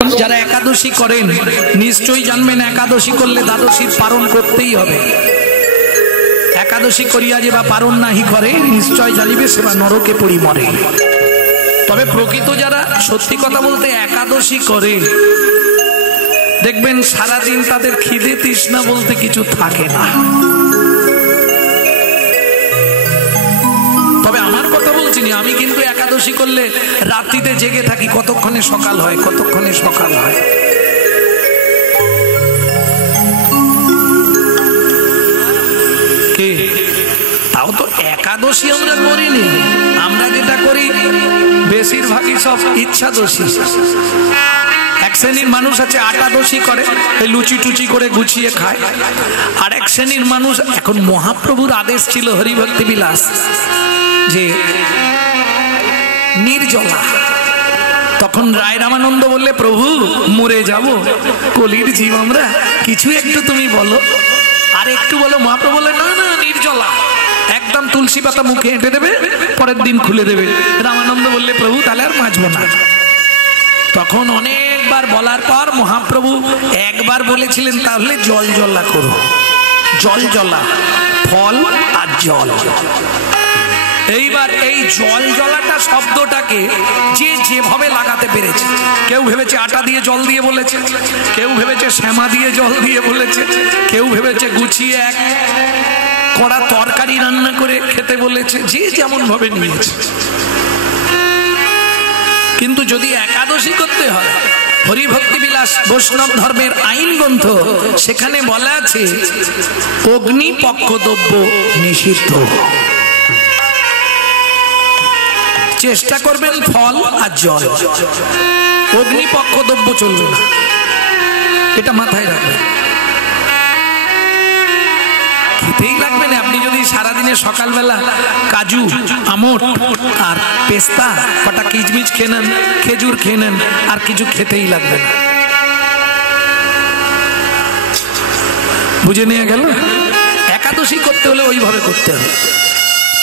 যারা একাদশী করেন নিশ্চয়ই জানবেন একাদশী করলে দ্বাদশীর পালন করতেই হবে। একাদশী করিয়া যে বা পালন নাহি করে নিশ্চয় জানিবে সে বা নরকে পড়ি মরে। তবে প্রকৃত যারা সত্যি কথা বলতে একাদশী করে দেখবেন সারাদিন তাদের খিদে তৃষ্ণা বলতে কিছু থাকে না। তবে আমার কথা বলছি না, আমি কিন্তু একাদশী করলে রাত্রিতে জেগে থাকি, কতক্ষণে সকাল হয় কতক্ষণে সকাল হয়। কে তাও তো একাদশী আমরা করিনি, আমরা যেটা করি বেশিরভাগই সব ইচ্ছাদশী। এক শ্রেণীর মানুষ আছে আটাদশী করে, লুচি টুচি করে গুছিয়ে খায়। আর এক শ্রেণীর মানুষ, এখন মহাপ্রভুর আদেশ ছিল হরিভক্তি বিলাস যে নির্জলা, তখন রায় রামানন্দ বললে প্রভু মরে যাব, কলির জীব আমরা, কিছু একটু তুমি বলো, আর একটু বলো। মহাপ্রভু বললে না না নির্জলা, একদম তুলসী পাতা মুখে এঁটে দেবে, পরের দিন খুলে দেবে। রামানন্দ বললে প্রভু তাহলে আর বাঁচবো না। তখন অনেকবার বলার পর মহাপ্রভু একবার বলেছিলেন তাহলে জল জলা করো, জল জলা ফল আর জল। এইবার এই জল জলাটা শব্দটাকে যে যেভাবে লাগাতে পেরেছে, কেউ ভেবেছে আটা দিয়ে জল দিয়ে বলেছে, কেউ ভেবেছে শ্যামা দিয়ে জল দিয়ে বলেছে, কেউ ভেবেছে গুছিয়ে এক কড়া তরকারি রান্না করে খেতে বলেছে, যে যেমন ভাবে নিয়েছে। কিন্তু যদি একাদশী করতে হয়, হরিভক্তি বিলাস বৈষ্ণব ধর্মের আইন গ্রন্থ, সেখানে বলা আছে অগ্নি পক্ষদ্রব্য নিষিদ্ধ। চেষ্টা করবেন ফল আর জল, অগ্নি পক্ষদ্রব্য চলবে না, এটা মাথায় রাখবেন। খেতেই লাগবে না। আপনি যদি সারাদিনে সকালবেলা কাজু আমট আর পেস্তা কটা কিচমিচ খেয়ে নেন, খেজুর খেয়ে নেন, আর কিছু খেতেই লাগবে না। বুঝে নিয়ে গেল? একাদশী করতে হলে ওইভাবে করতে হবে।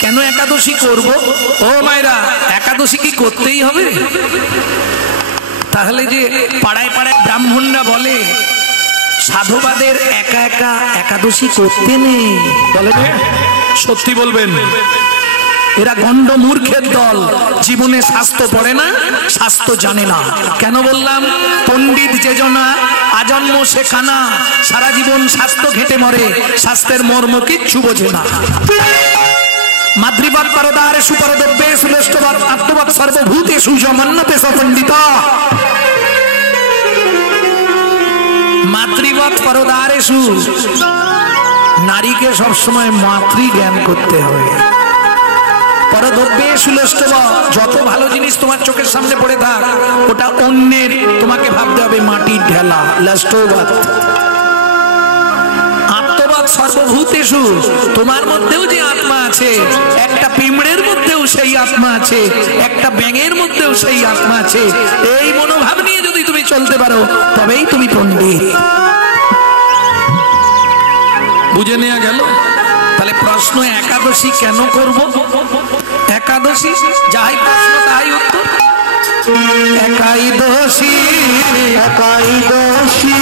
কেন একাদশী করব? ও মায়েরা, একাদশী কি করতেই হবে? তাহলে যে পাড়ায় পাড়ায় ব্রাহ্মণরা বলে সাধুবাদের একা একা একাদশী করতে নেই, বলে সত্যি বলবেন এরা গণ্ড মূর্খের দল, জীবনে শাস্ত্র পড়ে না, শাস্ত্র জানে না। কেন বললাম? পণ্ডিত যেজনা আজন্ম শেখানা, সারা জীবন শাস্ত্র ঘেটে মরে, শাস্ত্রের মর্ম কিচ্ছু বোঝে না। মাতৃবাদ পরদারে সুপরদ্রব্যে সুলেষ্টবাদ আত্মবাদ সর্বভূতেষু জমান্যতে সপণ্ডিতা। মাতৃবাদ পরদারেষু, নারীকে সবসময় মাতৃ জ্ঞান করতে হবে। পরদ্রব্যে সুলেষ্টবাদ, যত ভালো জিনিস তোমার চোখের সামনে পড়ে থাক ওটা অন্যের, তোমাকে ভাবতে হবে মাটির ঢেলা, লাষ্টবাদ। সর্বভূতেষু, তোমার মধ্যেও যে আত্মা আছে, একটা পিঁমড়ের মধ্যেও সেই আত্মা আছে, একটা ব্যাঙের মধ্যেও সেই আত্মা আছে। এই মনোভাব নিয়ে যদি তুমি চলতে পারো তবেই তুমি পণ্ডিত। বুঝে নেওয়া গেল? তাহলে প্রশ্ন একাদশী কেন করব? একাদশী যাই প্রশ্ন তাই উত্তর। একাই দোষী একাই দোষী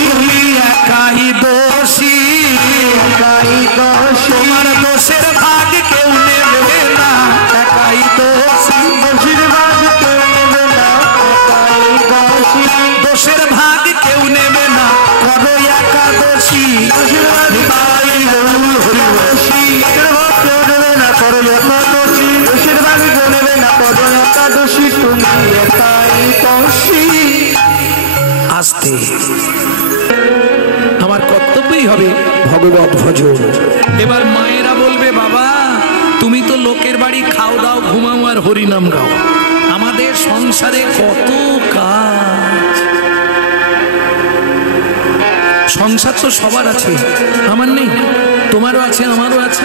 একাই দোষী একাই দোষী, তোমার দোষের ভাগ কেউ নেবে না। একাই দোষী, দোষের ভাগ কেউ নেবে না। একাই দোষী, দোষের ভাগ কেউ নেবে না। করো একাদশী, দোষের ভাগ কেউ নেবে না। করো একাদশী, দোষের ভাগ কেউ নেবে না। করো একাদশী, তুমি একাই দোষী। আস্তে, আমার কর্তব্যই হবে ভগবত ভজন। এবার মায়েরা বলবে বাবা তুমি তো লোকের বাড়ি খাও দাও ঘুমাও আর হরিনাম গাও, আমাদের সংসারে কত কাজ। সংসার তো সবার আছে, আমার নেই। তোমারও আছে, আমারও আছে।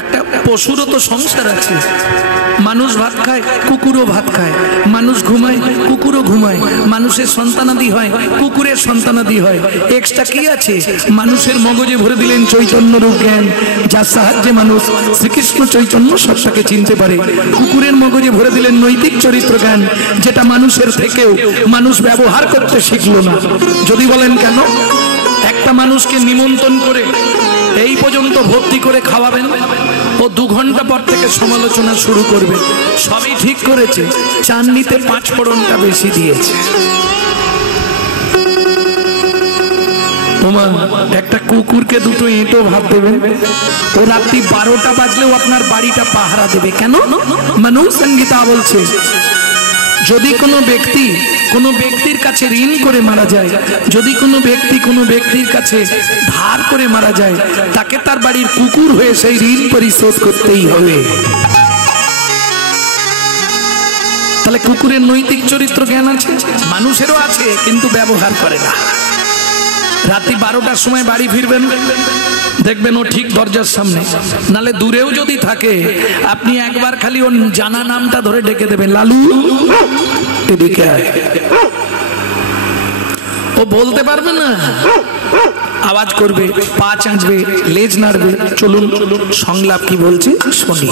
একটা পশুরও তো সংসার আছে। মানুষ ভাত খায়, কুকুরও ভাত খায়। মানুষ ঘুমায়, কুকুরও ঘুমায়। মানুষের সন্তানাদি হয়, কুকুরের সন্তানাদি হয়। এক্সট্রা কি আছে? মানুষের মগজে ভরে দিলেন চৈতন্য রূপ জ্ঞান, যার সাহায্যে মানুষ শ্রীকৃষ্ণ চৈতন্য সত্তাকে চিনতে পারে। কুকুরের মগজে ভরে দিলেন নৈতিক চরিত্র জ্ঞান, যেটা মানুষের থেকেও মানুষ ব্যবহার করতে শিখলো না। যদি বলেন কেন? একটা মানুষকে নিমন্ত্রণ করে এই পর্যন্ত ভর্তি করে খাওয়াবেন, ও 2 ঘন্টা পর থেকে সমালোচনা শুরু করবে। সবই ঠিক করেছে, চাটনিতে 5 ফোড়নটা বেশি দিয়েছে। একটা কুকুরকে 2টো ইঁটো ভাত দেবেন, ও রাত্রি 12টা বাজলেও আপনার বাড়িটা পাহারা দেবে। কেন? মানুষ সংগীতা বলছে, যদি কোনো ব্যক্তির কাছে ঋণ করে মারা যায়, যদি কোনো ব্যক্তির কাছে ধার করে মারা যায়, তাকে তার বাড়ির কুকুর হয়ে সেই ঋণ পরিশোধ করতেই হবে। তাহলে কুকুরের নৈতিক চরিত্র জ্ঞান আছে, মানুষেরও আছে, কিন্তু ব্যবহার করে না। রাত্রি 12টার সময় বাড়ি ফিরবেন, দেখবেন ও ঠিক দরজার সামনে, নালে দূরেও যদি থাকে আপনি একবার খালি ওর জানা নামটা ধরে ডেকে দেবেন, লালু এদিকে আয়। ও বলতে পারবে না, আওয়াজ করবে, পা চাঁচবে, লেজ নাড়বে। চলুন সংলাপ কি বলছি শুনি,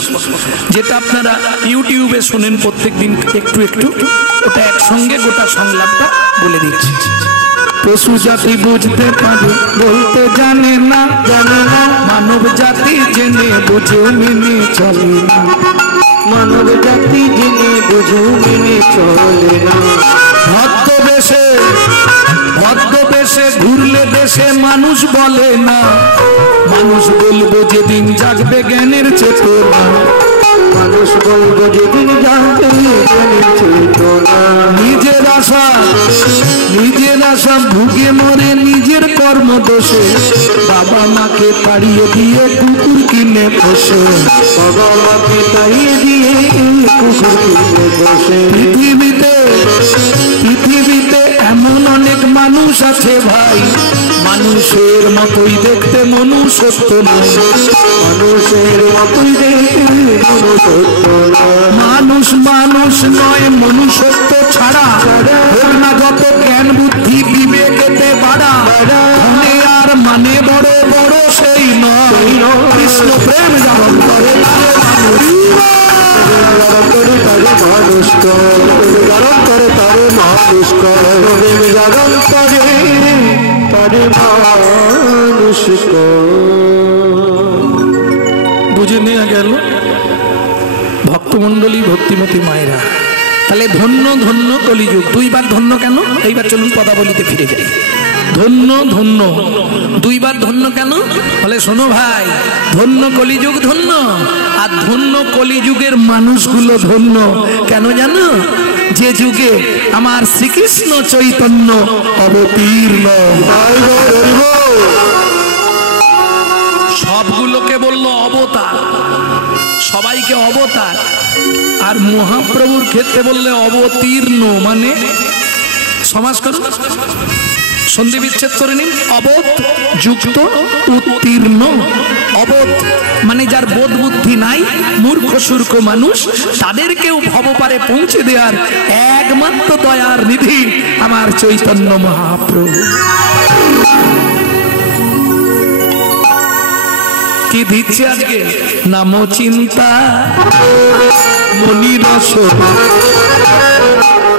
যেটা আপনারা ইউটিউবে শোনেন প্রত্যেকদিন একটু একটু, ওটা একসঙ্গে গোটা সংলাপটা বলে দিচ্ছি। পশু জাতি বুঝতে পারে, বলতে জানে না, মানব জাতি জেনে বুঝে মেনে চলে না, মানব জাতি জেনে বুঝে মেনে চলে না। ভদ্রবেশে ঘুরলে দেশে মানুষ বলে না, মানুষ বলবো যেদিন জাগবে জ্ঞানের চেতনা, মানুষ বলবো যেদিন জাগবে জ্ঞানের চেতনা। নিজের আশা ভুগে মরে নিজের কর্ম দোষে, বাবা মাকে তাড়িয়ে দিয়ে কুকুর কিনে বসে, বাবা মাকে তাড়িয়ে দিয়ে কুকুর কিনে বসে। পৃথিবীতে এমন অনেক মানুষ আছে ভাই, মানুষের মতোই দেখতে মনুষ্যত্ব নয়, মানুষের মতোই দেখতে মনুষ্যত্ব নয়। মানুষ নয়, মনুষ্যত্ব ছাড়া হোক না যত জ্ঞান বুদ্ধি বিবেকেতে বাড়া, মনে আর মানে বড় বড় সেই নয়, কৃষ্ণ প্রেম যেমন করে মানুষ করে তারে মানুষ করে, বুঝে নেওয়া গেল ভক্তমন্ডলী, ভক্তিমতী মায়েরা। তাহলে ধন্য ধন্য কলিযুগ। 2 বার ধন্য কেন? এইবার চলুন পদাবলিতে ফিরে যাই। ধন্য ধন্য 2 বার ধন্য কেন? বলে শোনো ভাই, ধন্য কলিযুগ ধন্য, আর ধন্য কলিযুগের মানুষগুলো ধন্য। কেন জানো? যে যুগে আমার শ্রীকৃষ্ণ চৈতন্য অবতীর্ণ। সবগুলোকে বললো অবতার, সবাইকে অবতার, আর মহাপ্রভুর ক্ষেত্রে বললে অবতীর্ণ, মানে সমাজ করুন, সন্ধি বিচ্ছেদ করে নিন। অবোধ যুক্ত উত্তীর্ণ। অবোধ মানে যার বোধ বুদ্ধি নাই, মূর্খ সূর্খ মানুষ, তাদেরকেও ভবপারে পৌঁছে দেওয়ার একমাত্র দয়ার নিধি আমার চৈতন্য মহাপ্রভু। কি দিচ্ছে আজকে? নাম চিন্তা মনিরস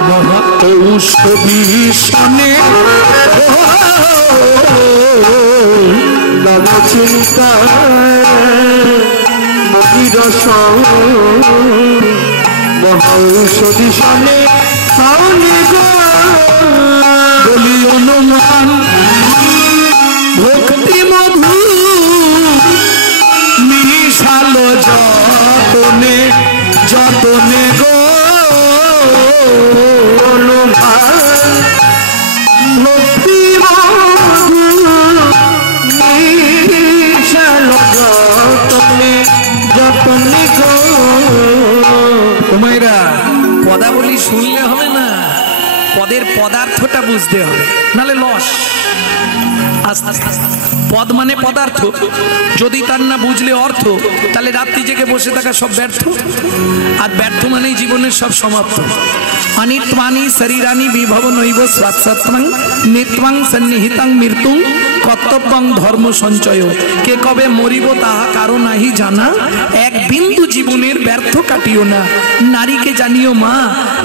মহা ঔষধি শানে, নাম চিন্তা মনিরস মহা ঔষধি শানে, বলি অনুমান ভক্তি মধু মিশালো যতনে যতনে গো, ভক্তি মধু মিশালো যতনে যতনে গো। তোমারা পদাবলী শুনলে হবে না, পদের পদার্থটা বুঝতে হবে, নাহলে লস। পদ মানে পদার্থ, যদি তার না বুঝলে অর্থ, তাহলে রাত্রি জেগে বসে থাকা সব ব্যর্থ, আর ব্যর্থ মানেই জীবনের সব সমাপ্ত। অনিত্বানি শরীরানি বিভব নৈব স্বাত্সত্বং নিত্বাং সন্নিহিতাং মৃত্যুং কর্তব্যং ধর্ম সঞ্চয়। কে কবে মরিব তাহা কারো নাহি জানা, এক বিন্দু জীবনের ব্যর্থ কাটিও না। নারীকে জানিও মা,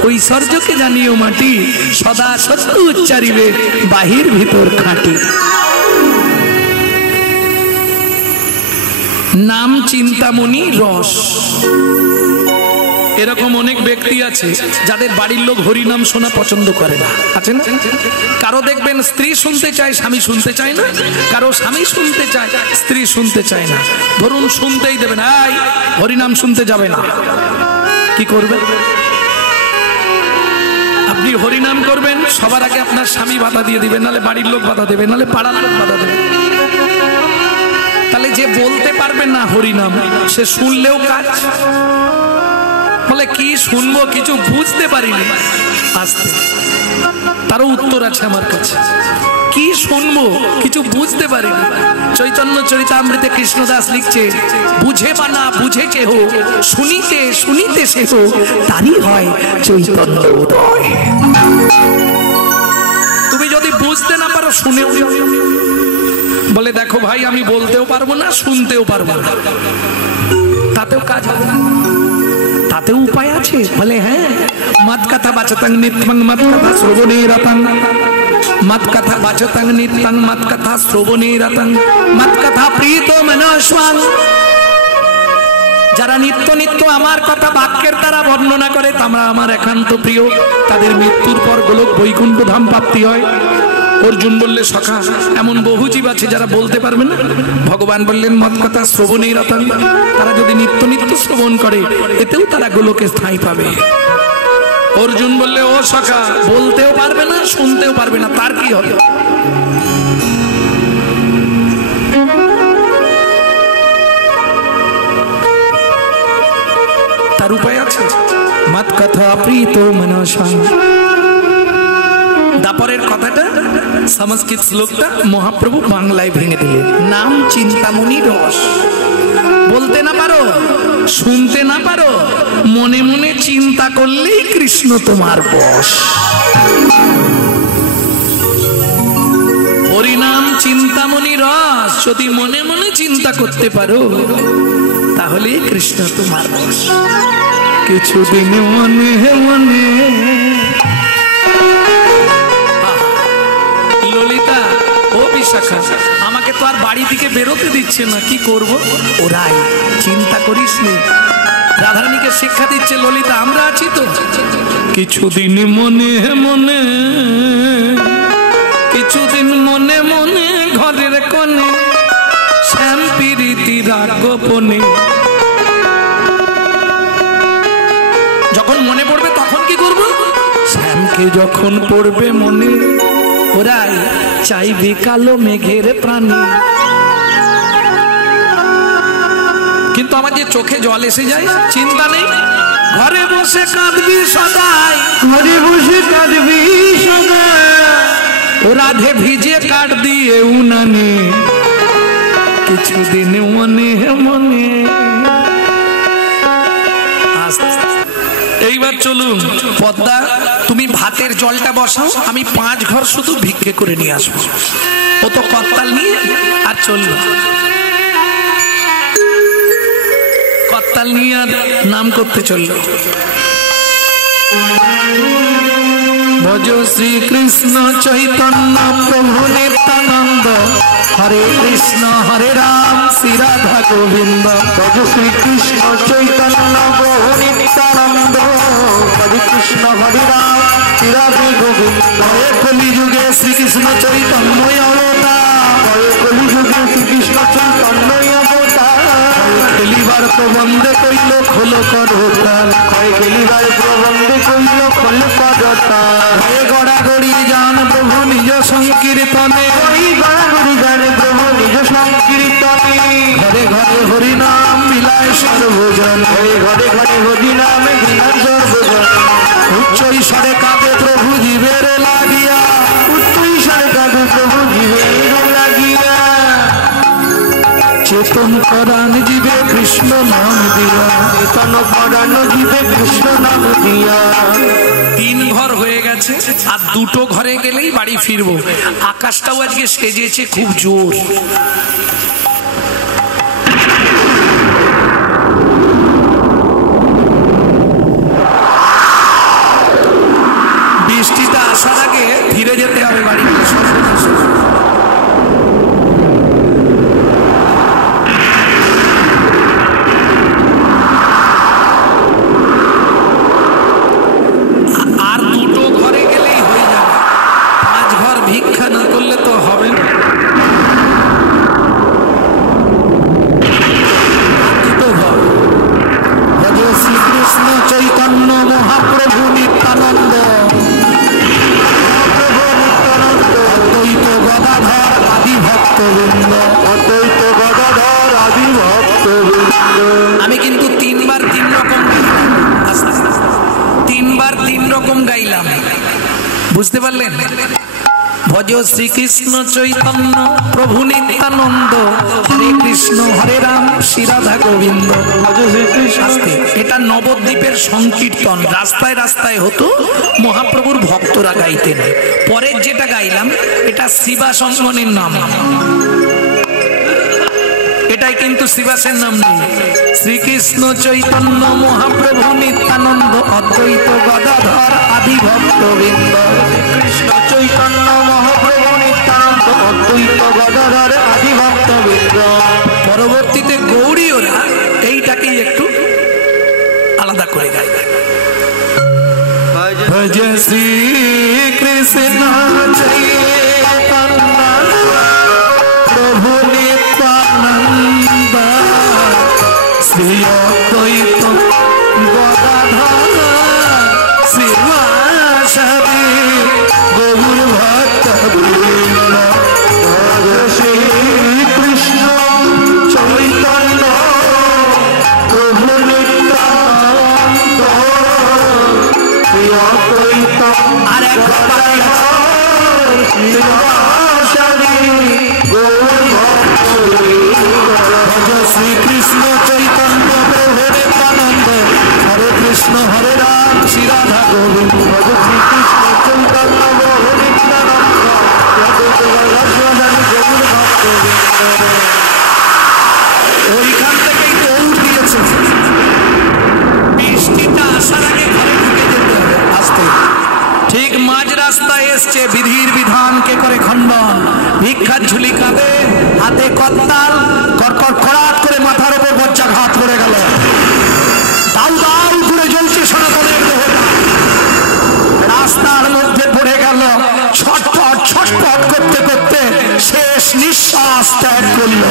ঐশ্বর্যকে জানিও মাটি, সদা সত্য উচ্চারিবে বাহির ভিতর খাঁটি। নাম চিন্তামণি রস। এরকম অনেক ব্যক্তি আছে যাদের বাড়ির লোক হরি নাম শোনা পছন্দ করে না, আছে না? কারো দেখবেন স্ত্রী শুনতে চায়, স্বামী শুনতে চায় না। কারো স্বামী শুনতে চায়, স্ত্রী শুনতে চায় না। ধরুন শুনতেই দেবেন, এই হরি নাম শুনতে যাবে না, কি করবেন? আপনি হরিনাম করবেন, সবার আগে আপনার স্বামী বাধা দিয়ে দিবেন, নাহলে বাড়ির লোক বাধা দেবে, নাহলে পাড়ার লোক বাধা দেবে। তাহলে যে বলতে পারবে না হরিনাম, সে শুনলেও কাজ। বলে কি শুনবো, কিছু বুঝতে পারিনি। আসতে তারও উত্তর আছে আমার কাছে। কি শুনবো, কিছু বুঝতে পারিনি। চৈতন্য চরিতামৃতে কৃষ্ণদাস লিখছে, বুঝে বা না বুঝে কেহ, শুনিতে শুনিতে সে তারই হয় চৈতন্য উদয়। তুমি যদি বুঝতে না পারো, শুনেও। বলে দেখো ভাই, আমি বলতেও পারবো না, শুনতেও পারবো না, তাতেও কাজ হবে না, তাতেও উপায় আছে। বলে হ্যাঁ, মত কথা বাচতাং নিত্যং মত কথা শ্রবণে রতং, মত কথা বাচতাং নিত্যং মত কথা শ্রবণে রতং, মত কথা প্রীত মনস্বাং। যারা নিত্য নিত্য আমার কথা বাক্যের দ্বারা বর্ণনা করে, তারা আমার একান্ত প্রিয়, তাদের মৃত্যুর পর গোলক বৈকুণ্ঠ ধাম প্রাপ্তি হয়। অর্জুন বললে সখা, এমন বহু জীব আছে যারা বলতে পারবে না। ভগবান বললেন মত কথা শ্রবণে রতং, তারা যদি নিত্য নিত্য শ্রবণ করে, এতেও তারা গোলকে স্থায়ী পাবে। অর্জুন বললে ও সখা, বলতেও পারবে না, শুনতেও পারবে না, তার কি হবে? তার উপায় আছে। মত কথা প্রীত মনস্বাং। দাপরের কথাটা, সংস্কৃত শ্লোকটা মহাপ্রভু বাংলায় ভেঙে দিলেন। নাম চিন্তামণি রস। বলতে না পারো, শুনতে না পারো, মনে মনে চিন্তা করলেই কৃষ্ণ তোমার বশ। হরিনাম চিন্তামণি রস, যদি মনে মনে চিন্তা করতে পারো, তাহলে কৃষ্ণ তোমার বশ। কিছুদিন মনে মনে। ললিতা, ও বিশাখা, আমাকে তো আর বাড়ি থেকে বেরোতে দিচ্ছে না, কি করব? ওরাই, চিন্তা করিস নি। রাধারানীকে শিক্ষা দিচ্ছে, ললিতা আমরা আছি তো। কিছুদিন মনে মনে, কিছুদিন মনে মনে ঘরের কোণে, শ্যাম প্রীতি রাগ গোপনে। যখন মনে পড়বে তখন কি করব? শ্যামকে যখন পড়বে মনে, ওরাই চাইবে কালো মেঘের প্রাণী। কিন্তু আমার যে চোখে জল এসে যায়, চিন্তা নেই, ঘরে বসে কাঁদবি সদাই, ঘরে বসে কাঁদবি সদাই। ও রাধে ভিজে কাট দিয়ে উনানে, কিছুদিন মনে মনে। এইবার চলুন পদ্মা, তুমি ভাতের জলটা বসাও, আমি 5 ঘর শুধু ভিক্ষে করে নিয়ে আসবো। ও তো করতাল নিয়ে আর চললো, করতাল নিয়ে আর নাম করতে চললো। ভজ শ্রী কৃষ্ণ চৈতন্য প্রভু নিত্যানন্দ, হরে কৃষ্ণ হরে রাম শ্রী রাধা গোবিন্দ। ভজ শ্রী কৃষ্ণ চৈতন্য প্রভু নিত্যানন্দ, হরে কৃষ্ণ হরে রাম শ্রী রাধা গোবিন্দ। কলি যুগে শ্রীকৃষ্ণ চৈতন্য অবতার, কলি যুগে শ্রীকৃষ্ণ চৈতন্য অবতার। খেলিবার প্রবন্ধে কইল খোল করতাল, খেলিবার প্রবন্ধে কইল খোল করতাল। হয়ে গড়াগড়ি যান প্রভু নিজ সংকীর্তনে, গড়াগড়ি যান প্রভু নিজ সংকীর্তনে। ঘরে ঘরে হরিনাম বিলায় সর্বজন, ঘরে ঘরে হরিনাম বিলায় সর্বজন। উচ্চ ঈশ্বরে কাঁদে প্রভু জীবের লাগি, পরাণ জীবে কৃষ্ণ নাম দিয়া, তন পরাণ জীবে কৃষ্ণ নাম দিয়া। 3 ঘর হয়ে গেছে, আর 2টো ঘরে গেলেই বাড়ি ফিরবো। আকাশটাও আজকে সেজেছে খুব জোর। বৃষ্টিটা আসার আগে ফিরে যেতে হবে বাড়ি। আর 2টো ঘরে গেলেই হয়ে যাবে, 5 ঘর ভিক্ষা না করলে তো হবে না। শ্রীকৃষ্ণ চৈতন্য মহাপ্রভু নিত্যানন্দ, অদ্বৈত গদাধর আদি ভক্তবৃন্দ, অদ্বৈত গদাধর আদি ভক্তবৃন্দ। আমি কিন্তু 3 বার 3 রকম 3 বার 3 রকম গাইলাম, বুঝতে পারলেন? ভজ শ্রীকৃষ্ণ চৈতন্য প্রভু নিত্যানন্দ, হরে কৃষ্ণ হরে রাম শ্রী রাধা গোবিন্দ। এটা নবদ্বীপের সংকীর্তন, রাস্তায় রাস্তায় হতো, মহাপ্রভুর ভক্তরা গাইতেন। পরের যেটা গাইলাম এটা শিবাসঙ্গনের নাম, এটাই কিন্তু শিবাসের নাম নেই। শ্রীকৃষ্ণ চৈতন্য মহাপ্রভু নিত্যানন্দ, অদ্বৈত গদাধর আদি ভক্তবৃন্দ। কৃষ্ণ চৈতন্য মহাপ্রভু নিত্যানন্দ, অদ্বৈত গদাধর আদি ভক্তবৃন্দ। পরবর্তীতে গৌড়ীয়রা এইটাকেই একটু আলাদা করে গায়। ভজ শ্রী কৃষ্ণ চৈতন্য প্রভু নিত্যানন্দ, শ্রী অদ্বৈত গদাধর শিবাসাদি গৌর ভক্তবৃন্দ। ভজ শ্রী কৃষ্ণ চৈতন্য প্রভু নিত্যানন্দ, শ্রী অদ্বৈত আর গদাধর শিবাসাদি গৌর ভক্তবৃন্দ। ভজ শ্রীকৃষ্ণ চৈতন্য প্রভু নিত্যানন্দ, হরে কৃষ্ণ হরে রাম শ্রী রাধা গোবিন্দ। ভজ শ্রীকৃষ্ণ চৈতন্য প্রভু নিত্যানন্দ, অদ্বৈত গদাধর গৌর ভক্তবৃন্দ। ওইখান থেকেই দৌড় দিয়েছে। বৃষ্টিটা আসার আগে ঘরে ঢুকে যেতে হবে আসতে। ঠিক মাঝ রাস্তায় এসছে, বিধির বিধানকে করে খণ্ডন, ভিক্ষার ঝুলি কাঁধে, হাতে করতাল, কড়কড় খড়াট করে মাথার উপর বজ্রাঘাত পড়ে গেল। দাউ দাউ করে জ্বলছে সনাতনের দেহটা, রাস্তার মধ্যে পড়ে গেল। ছটপট ছটপট করতে করতে শেষ নিঃশ্বাস ত্যাগ করল।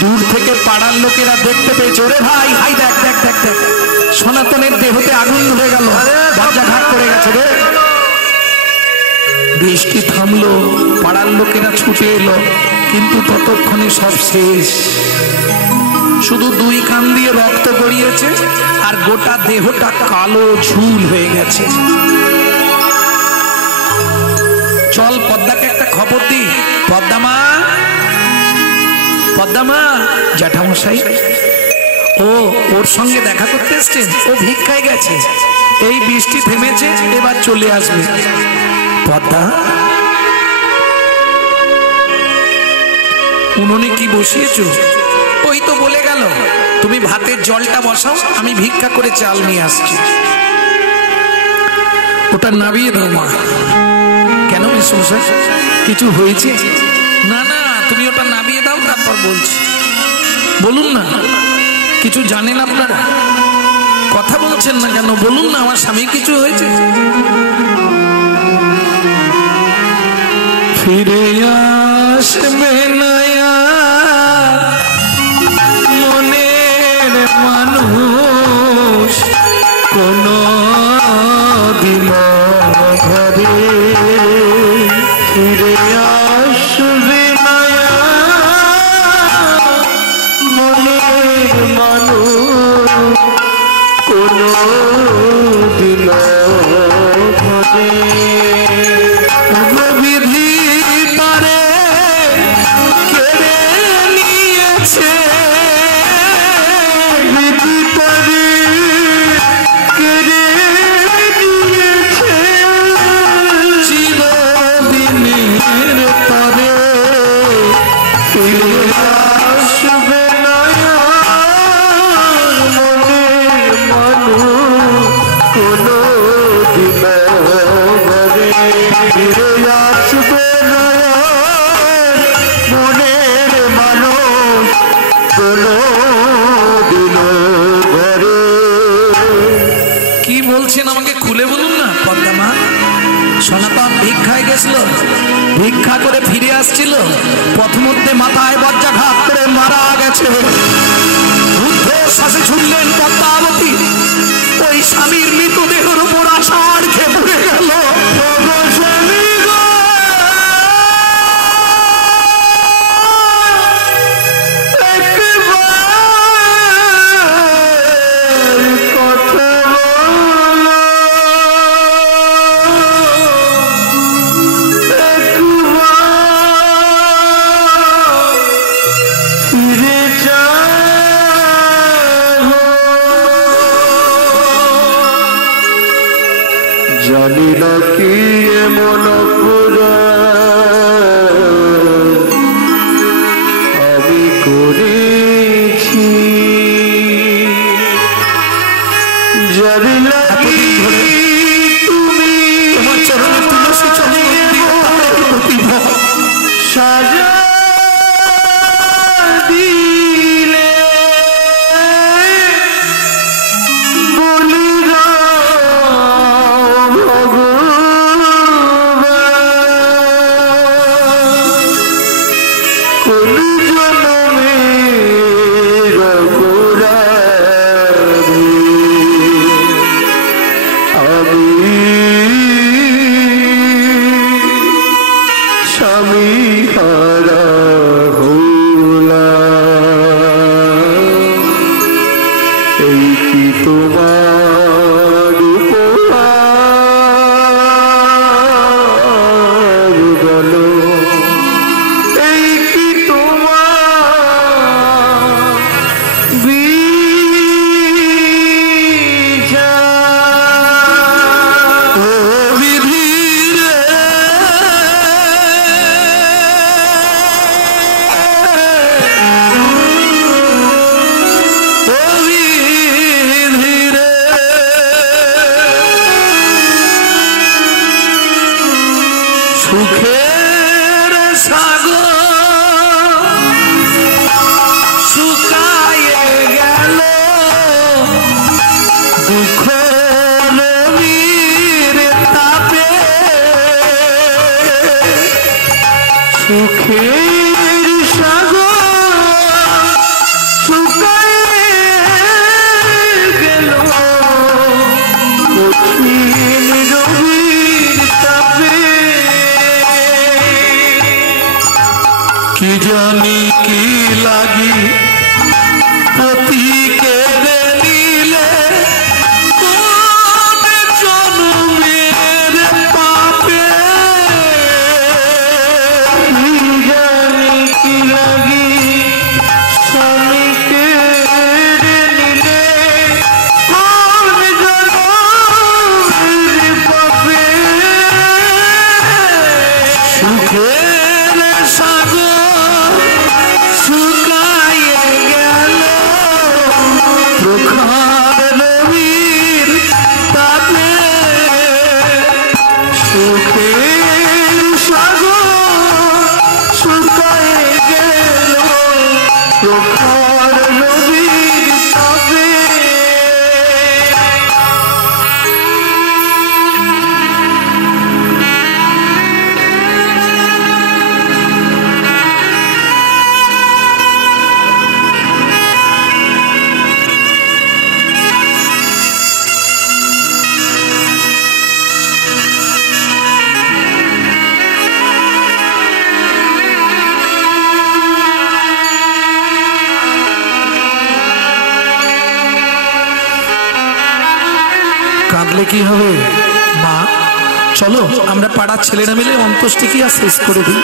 দূর থেকে পাড়ার লোকেরা দেখতে পেয়েছে, ওরে ভাই হাই দেখ দেখ দেখ দেখ, সনাতনের দেহতে আগুন ধরে গেল, বজ্রাঘাত পড়ে গেছে রে। বৃষ্টি থামলো, পাড়ার লোকেরা ছুটে এলো, কিন্তু ততক্ষণে সব শেষ। শুধু 2 কান দিয়ে রক্ত গড়িয়েছে, আর গোটা দেহটা কালো ঝুল হয়ে গেছে। চল পদ্মাকে একটা খবর দি। পদ্মা, পদ্মা জ্যাঠামশাই, ওর সঙ্গে দেখা করতে এসছেন, ও ভিক্ষায় গেছে, এই বৃষ্টি থেমেছে, এবার চলে আসবে। পদ্মা, উনুনে কি বসিয়েছো? ওই তো বলে গেল তুমি ভাতের জলটা বসাও, আমি ভিক্ষা করে চাল নিয়ে আসছি। ওটা নাবিয়ে দাও মা। কেন মেসমশাই, কিছু হয়েছে? না না, তুমি ওটা নাবিয়ে দাও, তারপর বলছি। বলুন না, কিছু জানেন আপনারা? কথা বলছেন না কেন? বলুন না, আমার স্বামী কিছু হয়েছে? ফিরে আসবে না মনের মানুষ কোনো দিন ঘরে, ফিরে আসবে না মনের মানুষ কোনো দিন ঘরে। বিধি কোনো দিন ফিরে আসবে না মনের মানুষ কোনো দিন ঘরে। কি বলছেন আমাকে খুলে বলুন না পদ্মা মা। সনাতন ভিক্ষায় গেছিল, ভিক্ষা করে ফিরে আসছিল, পথমধ্যে মাথায় বজ্রাঘাত করে মারা গেছে। রুদ্ধশ্বাসে ছুটলেন পদ্মাবতী, ওই স্বামীর মৃতদেহের উপর আষাঢ় খেয়ে পড়ে গেল। জানি না কি এমন আমি করেছি, জানি না তুমি তোমার চরণে তুলসী সাজা দিলে বলি তোমার উপহার বলো, এই কি তোমার বিচার। ও বিধি রে সুখের সাগর শুকায়ে গেল, দুঃখ নবীর তাপে সুখের সাগর শুকায়ে গেল, কঠিন রবির তাপে কি জানি কি লাগি পতিকে নিলে কোন জন্মের পাপে, কি জানি কি লাগি স্বামীকে নিলে কোন জন্মের পাপে, সুখের সাগর শুকায়ে গেল, প্রখর নবীর তাপে সুখের সাগর শুকায়ে গেল, প্রখর নবীর তাপে। কাঁদলে কি হবে মা, চলো আমরা পাড়ার ছেলেরা মিলে অন্ত্যেষ্টি কি আর শেষ করে দিই।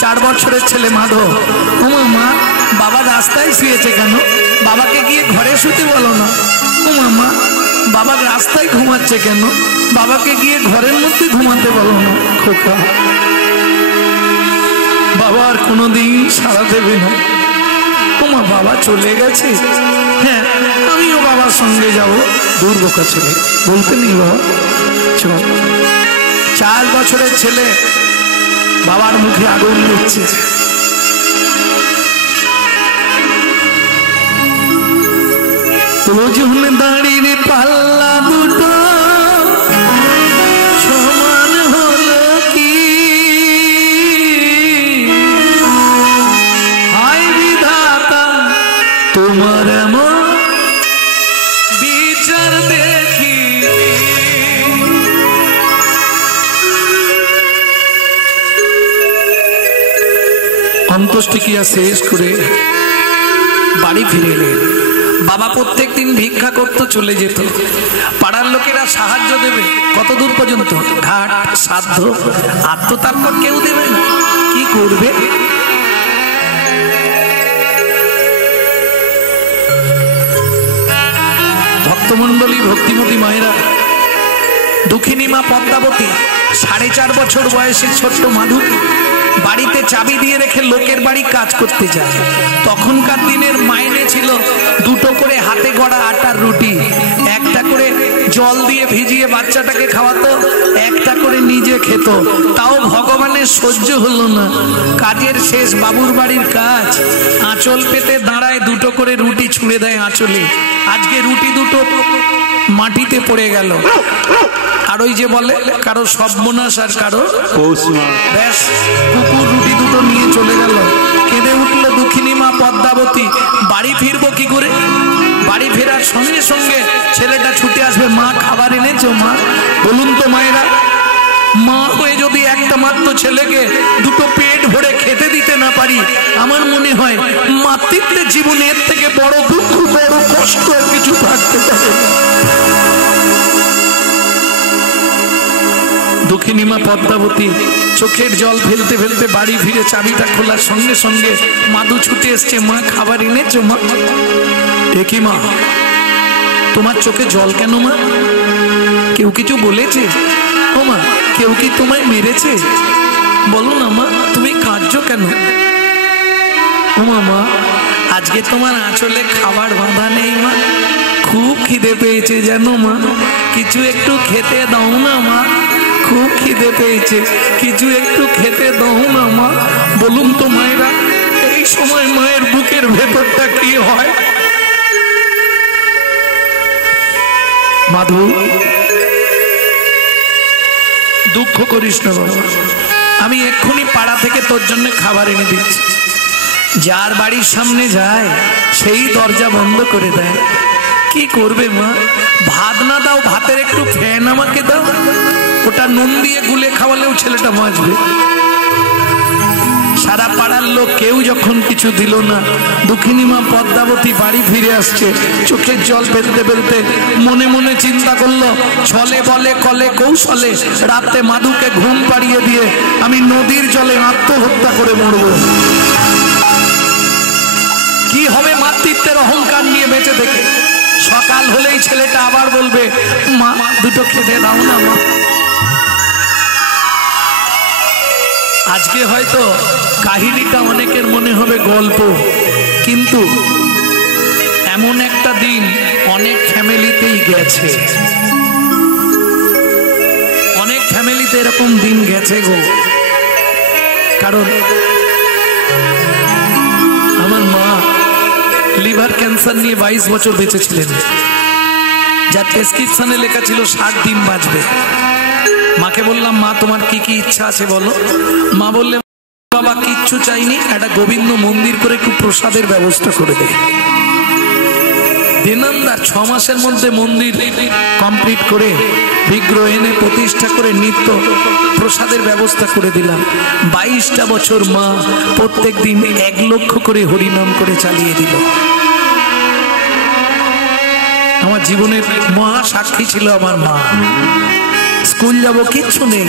4 বছরের ছেলে মাধব, ও মা বাবা রাস্তায় শুয়েছে কেন, বাবাকে গিয়ে ঘরে শুতে বলো না। ও মা বাবা রাস্তায় ঘুমাচ্ছে কেন, বাবাকে গিয়ে ঘরের মধ্যে ঘুমাতে বলো না। খোকা বাবা আর কোনোদিন সাড়া দেবে না। ও মা বাবা চলে গেছে, হ্যাঁ আমিও বাবার সঙ্গে যাব, দূর বোকা ছেলে, বলতে নেই বাবা চল। 4 বছরের ছেলে বাবার মুখে আগুন দিচ্ছে। ওজন দাঁড়িয়ে পাল্লা দুটো সমান হলো কি, হায় বিধাতা তোমার এমন বিচার দেখি। অন্ত্যেষ্টিক্রিয়া শেষ করে বাড়ি ফিরে এলেন। বাবা প্রত্যেক দিন ভিক্ষা করতে চলে যেত। পাড়ার লোকেরা সাহায্য দেবে কত দূর পর্যন্ত, ঘাট সাধ্য, আর তো তারপর কেউ দেবে না, কি করবে? ভক্তমন্ডলী, ভক্তিমতী মায়েরা, দুঃখিনী মা পদ্মাবতী 4.5 বছর বয়সে ছোট্ট মাধু বাড়িতে চাবি দিয়ে রেখে লোকের বাড়ি কাজ করতে যায়। তখনকার দিনের মাইনে ছিল 2টো করে হাতে গড়া আটার রুটি, 1টা করে জল দিয়ে ভিজিয়ে বাচ্চাটাকে খাওয়াতো, 1টা করে নিজে খেত। তাও ভগবানের সহ্য হলো না। কাজের শেষ বাবুর বাড়ির কাজ, আঁচল পেতে দাঁড়ায়, 2টো করে রুটি ছুঁড়ে দেয় আঁচলে। আজকে রুটি 2টো মাটিতে পড়ে গেল। আর ওই যে বলে কারো সর্বনাশ আর কারো ব্যাস, কুকুর রুটি 2টো নিয়ে চলে গেল। কেঁদে উঠল দুঃখিনী মা পদ্মাবতী। বাড়ি ফিরবো কি করে? বাড়ি ফেরার সঙ্গে সঙ্গে ছেলেটা ছুটে আসবে, মা খাবার এনেছো মা? বলুন তো মায়েরা, মা হয়ে যদি একটা মাত্র ছেলেকে 2টো পেট ভরে খেতে দিতে না পারি, আমার মনে হয় মাতৃত্বের জীবনে এর থেকে বড় দুঃখ, বড় কষ্ট আর কিছু থাকতে পারে না। দুঃখিনী মা পদ্মাবতী চোখের জল ফেলতে ফেলতে বাড়ি ফিরে চাবিটা খোলার সঙ্গে সঙ্গে মাধু ছুটে এসছে, মা খাবার এনেছো মা? একই মা, তোমার চোখে জল কেন মা? কেউ কিছু বলেছে? ও মা, কেউ কি তোমায় মেরেছে? বলো না মা, তুমি কাঁদছো কেন? ও মা, আজকে তোমার আঁচলে খাবার বাঁধা নেই মা, খুব খিদে পেয়েছে জানো মা, কিছু একটু খেতে দাও না মা, খুব খিদে পেয়েছে, কিছু একটু খেতে দাও না মা। বলুন তো মায়েরা, এই সময় মায়ের বুকের ভেতরটা কি হয়? মাধু, দুঃখ করিস না বাবা, আমি এক্ষুনি পাড়া থেকে তোর জন্য খাবার এনে দিচ্ছি। যার বাড়ির সামনে যায় সেই দরজা বন্ধ করে দেয়। কি করবে মা? ভাত না দাও, ভাতের একটু ফ্যান আমাকে দাও, ওটা নুন দিয়ে গুলে খাওয়ালেও ছেলেটা বাঁচবে। সারা পাড়ার লোক কেউ যখন কিছু দিল না, দুঃখিনী মা পদ্মাবতী বাড়ি ফিরে আসছে, চোখের জল ফেলতে ফেলতে মনে মনে চিন্তা করলো, ছলে বলে কলে কৌশলে রাতে মাধুকে ঘুম পাড়িয়ে দিয়ে আমি নদীর জলে আত্মহত্যা করে মরব। কি হবে মাতৃত্বের অহংকার নিয়ে বেঁচে থেকে? সকাল হলেই ছেলেটা আবার বলবে, মা 2টো খেতে দাও না মা। আজকে হয়তো কাহিনীটা অনেকের মনে হবে গল্প, কিন্তু এমন একটা দিন অনেক ফ্যামিলিতেই গেছে, অনেক ফ্যামিলিতে এরকম দিন গেছে গো। কারণ আমার মা লিভার ক্যান্সার নিয়ে 22 বছর বেঁচেছিলেন, যার প্রেসক্রিপশনে লেখা ছিল 60 দিন বাঁচবে। মাকে বললাম, মা তোমার কি কি ইচ্ছা আছে বলো? মা বললে, বাবা কিচ্ছু চাইনি, একটা গোবিন্দ মন্দির করে একটু প্রসাদের ব্যবস্থা করে দে। দিনান্দার 6 মাসের মধ্যে মন্দির কমপ্লিট করে বিগ্রহ এনে প্রতিষ্ঠা করে নিত্য প্রসাদের ব্যবস্থা করে দিলাম। 22টা বছর মা প্রত্যেক দিন 1 লক্ষ করে হরিনাম করে চালিয়ে দিল। আমার জীবনের মহা সাক্ষী ছিল আমার মা। স্কুল যাব কিচ্ছু নেই,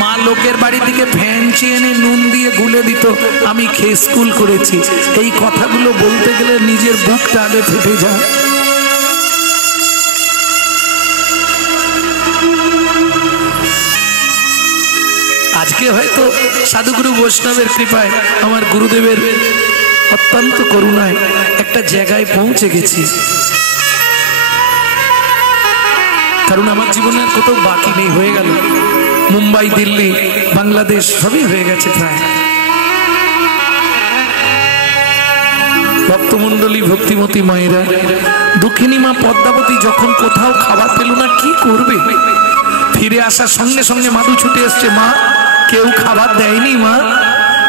মা লোকের বাড়ি থেকে ফ্যান চেয়ে এনে নুন দিয়ে গুলে দিত, আমি খেয়ে স্কুল করেছি। এই কথাগুলো বলতে গেলে নিজের বুকটা আগে ফেটে যায়। আজকে হয়তো সাধুগুরু বৈষ্ণবের কৃপায়, আমার গুরুদেবের অত্যন্ত করুণায় একটা জায়গায় পৌঁছে গেছি। কারণ আমার জীবনে আর কোথাও বাকি নেই, হয়ে গেল। মুম্বাই, দিল্লি, বাংলাদেশ সবই হয়ে গেছে প্রায়। ভক্তমণ্ডলী, ভক্তিমতী মায়েরা, দক্ষিণী মা পদ্মাবতী যখন কোথাও খাবার পেল না কি করবে, ফিরে আসার সঙ্গে সঙ্গে মাধু ছুটে এসছে, মা কেউ খাবার দেয়নি, মা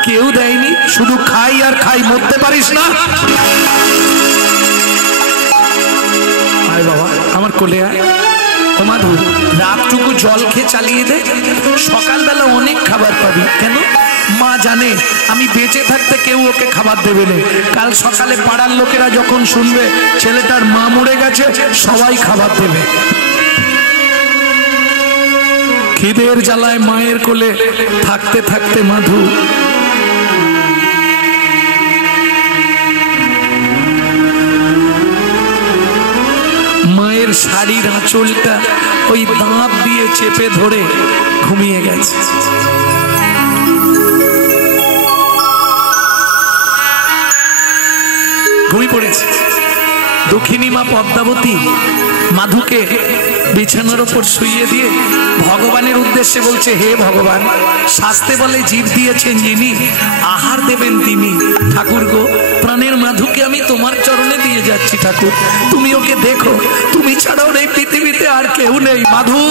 কেউ দেয়নি, শুধু খাই আর খাই, মরতে পারিস না। আয় বাবা আমার কোলে আয়। ও মাধু, রাতটুকু জল খেয়ে চালিয়ে দে, সকালবেলা অনেক খাবার পাবি। কেন? মা জানে আমি বেঁচে থাকতে কেউ ওকে খাবার দেবে না, কাল সকালে পাড়ার লোকেরা যখন শুনবে ছেলেটার মা মরে গেছে, সবাই খাবার দেবে। খিদের জ্বালায় মায়ের কোলে থাকতে থাকতে মাধু মায়ের শাড়ির আঁচলটা ওই দাঁত দিয়ে চেপে ধরে ঘুমিয়ে গেছে। ঘুমিয়ে পড়েছে। দক্ষিণী মা পদ্মাবতী মাধুকে বিছানার ওপর শুইয়ে দিয়ে ভগবানের উদ্দেশ্যে বলছে, হে ভগবান, শাস্তে বলে জীব দিয়েছেন যিনি, আহার দেবেন তিনি। ঠাকুর গো, প্রাণের মাধুকে আমি তোমার চরণে দিয়ে যাচ্ছি ঠাকুর, তুমি ওকে দেখো, তুমি ছাড়াও এই পৃথিবীতে আর কেউ নেই। মাধু,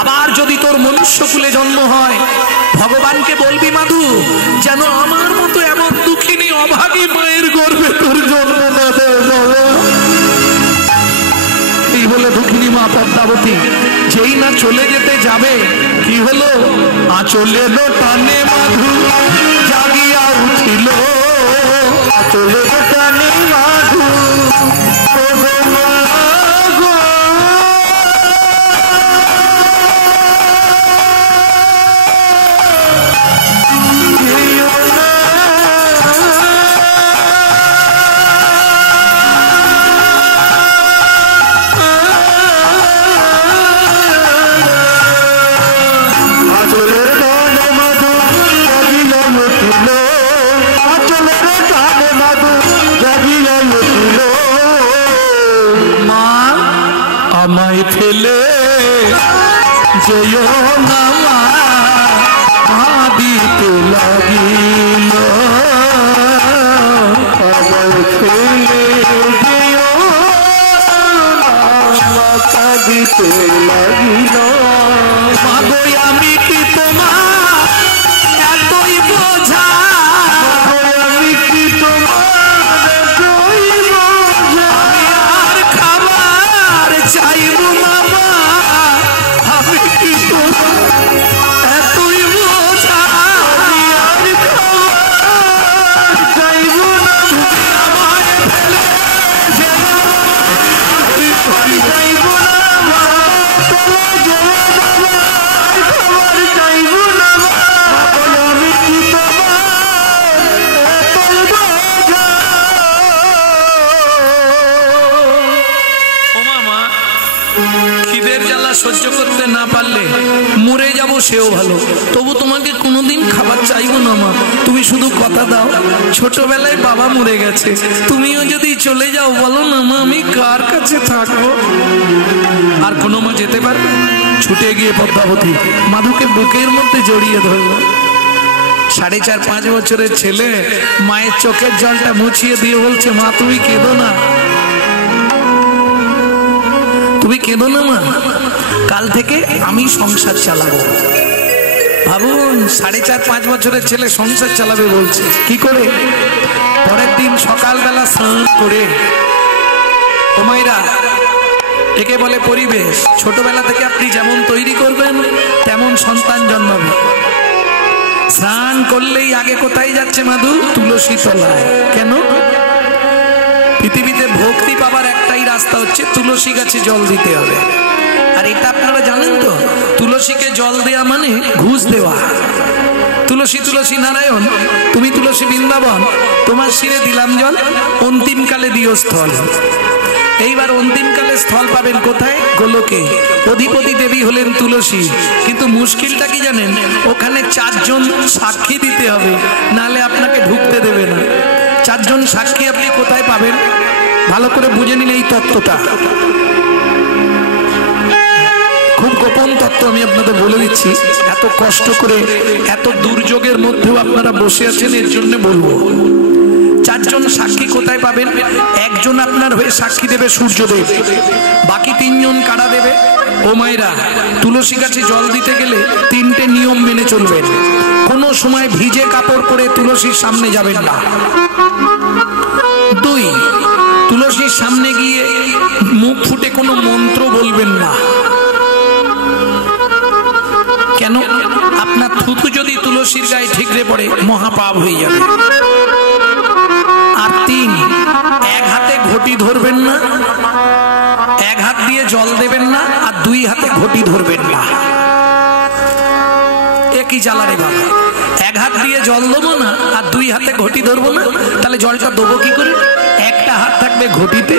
আবার যদি তোর মনুষ্যকুলে জন্ম হয়, ভগবানকে বলবি মাধু যেন আমার মতো এমন দুঃখিনী অভাগী মায়ের গর্ভে তোর জন্ম না দেয় বাবা। এই বলে দক্ষিণী মা পদ্মাবতী যেই না চলে যেতে যাবে, কি হলো, আঁচলের টানে মাধু জাগিয়া উঠিল, আঁচলের টানে মাধু আমায় ফেলে যেও না মা, কাঁদিতে লাগিল, আমায় ফেলে যেও না মা, কাঁদিতে লাগিল। মাগো আমি কি তোমার এতই বোঝা, আমি কি তোমার এতই বোঝা, আর খাবার চাইব না মা, আমি কি তোমার এতই বোঝা, আর খাবার চাইব না, তুমি আমায় ফেলে যেও না, চাইব না মা, চলে যেও বাবা, খাবার চাইব না মা, আমি কি তোমার এতই বোঝা। ও মামা, খিদের জ্বালা সহ্য করতে না পারলে মরে যাব সেও ভালো, তবু তোমাকে কোনোদিন খাবার চাইবো না মা, তুমি শুধু কথা দাও, ছোটবেলায় বাবা মরে গেছে, তুমিও যদি চলে যাও বলো না মা, আমি কার কাছে থাকবো। আর কোনো মা যেতে পারবে? ছুটে গিয়ে পদ্মাবতী মাধুকে বুকের মধ্যে জড়িয়ে ধরল। 4.5-5 বছরের ছেলে মায়ের চোখের জলটা মুছিয়ে দিয়ে বলছে, মা তুমি কেঁদো না, তুমি কেঁদো না মা, কাল থেকে আমি সংসার চালাবো। ভাবুন, 4.5-5 বছরের ছেলে সংসার চালাবে বলছে, কি করে? পরের দিন সকালবেলা স্নান করে, ও মায়েরা, একে বলে পরিবেশ, ছোটবেলা থেকে আপনি যেমন তৈরি করবেন তেমন সন্তান জন্মাবে। স্নান করলেই আগে কোথায় যাচ্ছে মাধু? তুলসী তলায়। কেন? পৃথিবীতে ভক্তি পাবার একটাই রাস্তা হচ্ছে তুলসী গাছে জল দিতে হবে। আর এটা আপনারা জানেন তো, তুলসীকে জল দেওয়া মানে ঘুষ দেওয়া। তুলসী তুলসী নারায়ণ, তুমি তুলসী বৃন্দাবন, তোমার শিরে দিলাম জল, অন্তিমকালে দিও স্থল। এইবার অন্তিমকালে স্থল পাবেন কোথায়? গোলকে। অধিপতি দেবী হলেন তুলসী, কিন্তু মুশকিলটা কি জানেন? ওখানে 4 জন সাক্ষী দিতে হবে, নালে আপনাকে ঢুকতে দেবে না। 4 জন সাক্ষী আপনি কোথায় পাবেন? ভালো করে বুঝে নিন এই তত্ত্বটা। খুব গোপন তত্ত্ব আমি আপনাদের বলে দিচ্ছি, এত কষ্ট করে এত দুর্যোগের মধ্যেও আপনারা বসে আছেন এর জন্য বলবো। চারজন সাক্ষী কোথায় পাবেন? একজন আপনার হয়ে সাক্ষী দেবে সূর্যদেব, বাকি তিনজন কারা দেবে? ও মায়েরা, তুলসী গাছে জল দিতে গেলে তিনটে নিয়ম মেনে চলবেন। কোনো সময় ভিজে কাপড় পরে তুলসীর সামনে যাবেন না। দুই, তুলসীর সামনে গিয়ে মুখ ফুটে কোনো মন্ত্র বলবেন না। কেন? আপনার থুতু যদি তুলসীর গায়ে ঠিকরে পড়ে মহাপাপ হয়ে যাবে। আর তিন, এক হাতে ঘটি ধরবেন না, এক হাত দিয়ে জল দেবেন না, আর দুই হাতে ঘটি ধরবেন না। একই জ্বালারে বাবা, এক হাত দিয়ে জল দেবো না আর দুই হাতে ঘটি ধরবো না, তাহলে জলটা দেবো কি করে? একটা হাত থাকবে ঘটিতে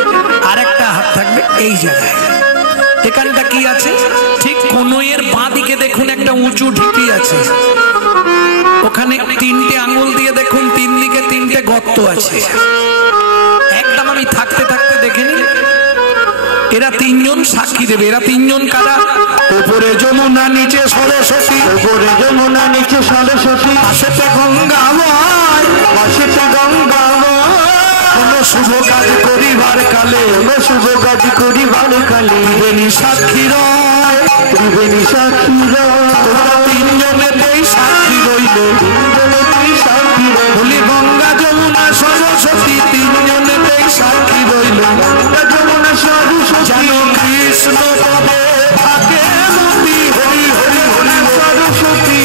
আর একটা হাত থাকবে এই জায়গায়। এখানটা কি আছে? ঠিক কনুইয়ের বাঁ দিকে দেখুন একটা উঁচু ঢিপি আছে, ওখানে তিনটে আঙুল দিয়ে দেখুন তিন দিকে তিনটে গর্ত আছে। একদম আমি থাকতে থাকতে দেখেনি, এরা তিনজন সাক্ষী দেবে। এরা তিনজন কারা? উপরে যমুনা নিচে সরস্বতী, উপরে যমুনা নিচে সরস্বতী, পাশেতে গঙ্গাময়, পাশেতে গঙ্গাময়। কোন শুভ কাজ করিবার কালে, কোন শুভ কাজ করিবার কালে ত্রিবেণী সাক্ষী রয়, ত্রিবেণী সাক্ষী রয়। তোমরা তিনজনেতেই সাক্ষী রইল, তিনজনেতেই সাক্ষী রইল। বলি গঙ্গা যমুনা সরস্বতী তিনজনেতেই সাক্ষী রইল। গঙ্গা যমুনা সরস্বতী যেন কৃষ্ণ পদে থাকে মতি, হরি হরি হরি সরস্বতী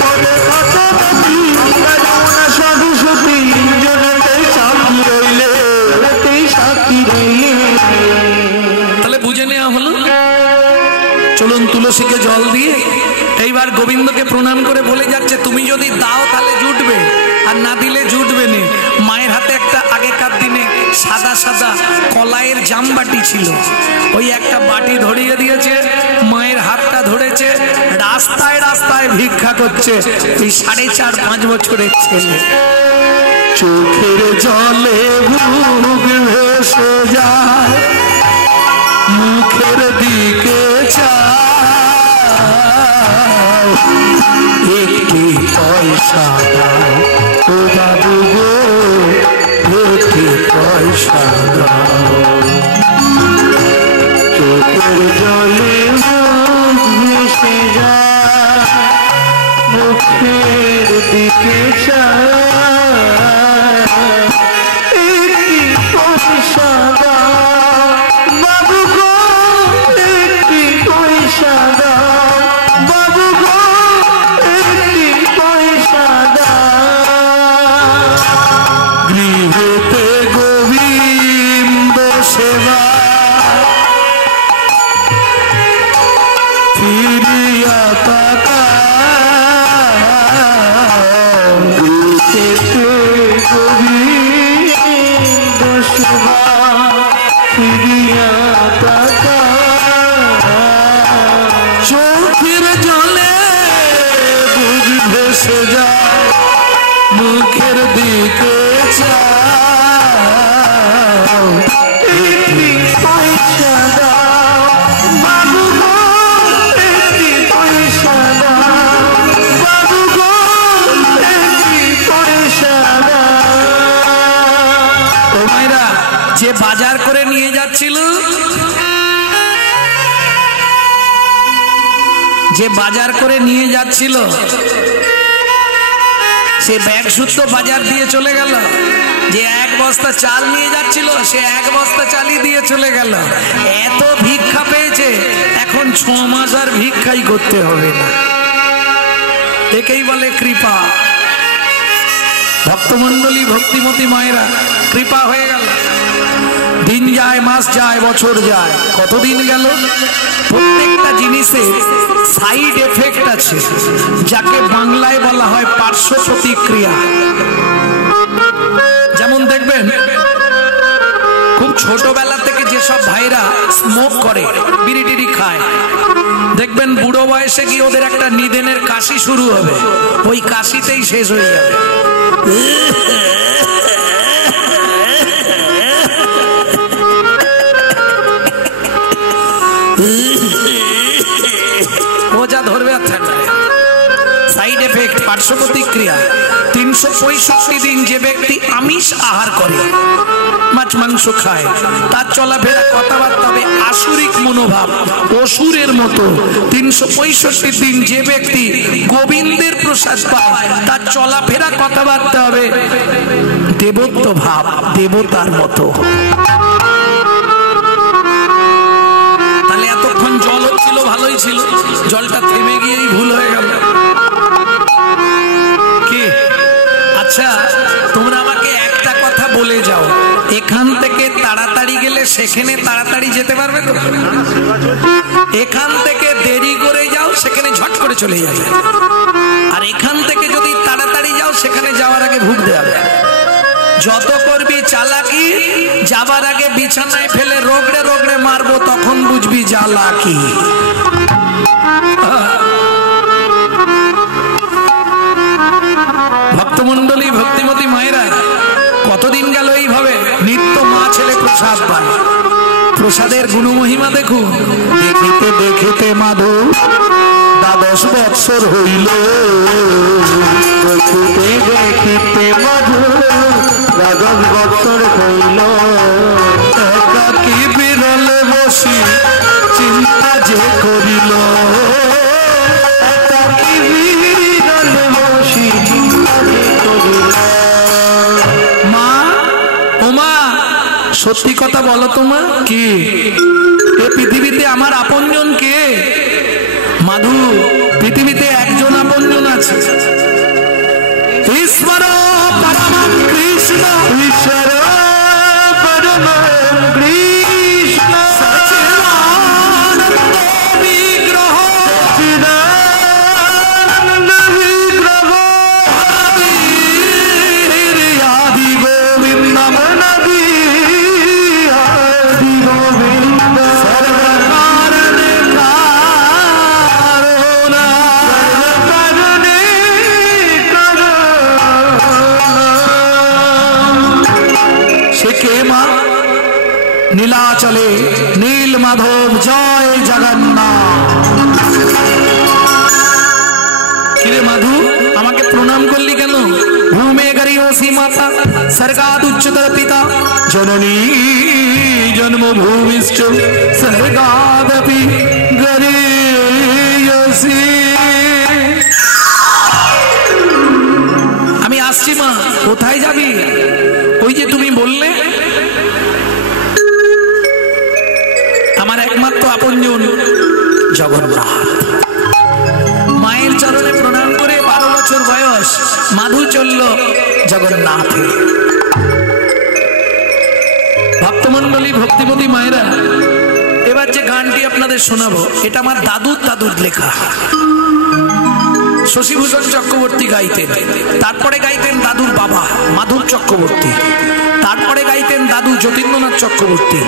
পদে থাকে মতি। গঙ্গা যমুনা সরস্বতী তিনজনেতেই সাক্ষী রইলে, সাক্ষী রইলে। তাহলে বুঝে নেওয়া হলো। চলুন তুলসীকে জল দিয়ে এইবার গোবিন্দকে প্রণাম করে বলে যাচ্ছে, তুমি যদি দাও তাহলে জুটবে, আর না দিলে জুটবে না। মায়ের হাতে একটা আগেকার দিনে সাদা সাদা কলাইয়ের জামবাটি ছিল, ওই একটা বাটি ধরিয়ে দিয়েছে, মায়ের হাতটা ধরেছে, রাস্তায় রাস্তায় ভিক্ষা করছে এই 4.5-5 বছরের ছেলে। চোখের জলে বুক ভেসে যায়, মুখের দিকে চাও, একটি পয়সা দাও ও বাবু গো, একটি পয়সা দাও। চোখের জলে বুক ভেসে যায়, মুখের দিকে চাও, একটি পয়সা দাও বাবু গো, একটি পয়সা দাও বাবু গো, একটি পয়সা দাও। গৃহেতে গোবিন্দ সেবা ফিরিয়া তাকাও, গৃহেতে গোবিন্দ সেবা ফিরিয়া তাকাও। চোখের জলে বুক ভেসে যায়, মুখের দিকে চাও, একটি পয়সা দাও বাবু গো, একটি পয়সা দাও বাবু গো, একটি পয়সা দাও। ও মায়েরা, যে বাজার করে নিয়ে যাচ্ছিল, যে বাজার করে নিয়ে যাচ্ছিল সে ব্যাগ শুদ্ধ বাজার দিয়ে চলে গেল। যে 1 বস্তা চাল নিয়ে যাচ্ছিল সে 1 বস্তা চালই দিয়ে চলে গেল। এত ভিক্ষা পেয়েছে, এখন 6 মাস আর ভিক্ষাই করতে হবে না। একেই বলে কৃপা। ভক্তমন্ডলী, ভক্তিমতী মায়েরা, কৃপা হয়ে গেল। দিন যায়, মাস যায়, বছর যায়, কতদিন গেল। প্রত্যেকটা জিনিসের সাইড এফেক্ট আছে, যাকে বাংলায় বলা হয় পার্শ্ব প্রতিক্রিয়া। যেমন দেখবেন খুব ছোটবেলা থেকে যেসব ভাইরা স্মোক করে, বিড়ি টিড়ি খায়, দেখবেন বুড়ো বয়সে গিয়ে ওদের একটা নিদেনের কাশি শুরু হবে, ওই কাশিতেই শেষ হয়ে যাবে। পার্শ্ব প্রতিক্রিয়া। 365 দিন যে ব্যক্তি আমিষ আহার করে, মাছ মাংস খায়, তার চলাফেরা কথাবার্তা হবে আসুরিক মনোভাব, অসুরের মতো। 365 দিন যে ব্যক্তি গোবিন্দের প্রসাদ পায়, তার চলাফেরা কথাবার্তা হবে দেবত্ব ভাব, দেবতার মতো। তাহলে এতক্ষণ জল হচ্ছিল, ভালোই ছিল, জলটা থেমে গিয়েই ভুল হয়ে গেল কি? আচ্ছা, তোমরা আমাকে একটা কথা বলে যাও, এখান থেকে তাড়াতাড়ি গেলে সেখানে তাড়াতাড়ি যেতে পারবে তো? এখান থেকে দেরি করে যাও, সেখানে ঝট করে চলে যাবে। আর এখান থেকে যদি তাড়াতাড়ি যাও, সেখানে যাওয়ার আগে ভুগ দেবে। যত করবি চালাকি, যাবার আগে বিছানায় ফেলে রোগড়ে রোগড়ে মারবো, তখন বুঝবি জ্বালাকি। ভক্তমন্ডলী, ভক্তিমতী মায়েরা, কতদিন গেল এইভাবে নিত্য মা ছেলে প্রসাদ পায়। প্রসাদের গুণমহিমা দেখুন। দেখিতে দেখিতে মাধব 12 বৎসর হইল, দেখিতে দেখিতে মাধব 12 বৎসর হইল। একাকী বিরলে বসি চিন্তা যে করিল, একাকী বিরলে বসি চিন্তা যে করিল। মা, ও মা, সত্যি কথা বলো তো মা, কি এ পৃথিবীতে আমার আপনজন কে? মাধু, পৃথিবীতে একজন আপনজন আছে, ঈশ্বর পরম কৃষ্ণ। ঈশ্বর পরম কৃষ্ণ সচ্চিদানন্দ বিগ্রহ, সচ্চিদানন্দ বিগ্রহ আদি গোবিন্দ নবী আদি গোবিন্দ সর্বকারণে কারণ, কারণে সে কে মা? নীলাচলে নীল মাধব, জয় জগন্নাথ। কিরে মাধু, আমাকে প্রণাম করলি কেন? ভূমে গরিয়সী মাতা, স্বর্গাদ উচ্চতর পিতা, জননী জন্মভূমিশ্চ স্বর্গাদপি গরিয়সী। আমি আসছি মা। কোথায় যাবি? ওই যে তুমি বললে আমার একমাত্র আপনজন জগন্নাথ। মায়ের চরণে প্রণাম করে 12 বছর বয়স মাধু চলল জগন্নাথে। ভক্তমন্ডলী, ভক্তিমতী মায়েরা, এবার যে গানটি আপনাদের শোনাবো, এটা আমার দাদুর লেখা। শশীভূষণ চক্রবর্তী গাইতেন, তারপরে গাইতেন দাদুর বাবা মাধব চক্রবর্তী, তারপরে গাইতেন দাদু যতীন্দ্রনাথ চক্রবর্তী,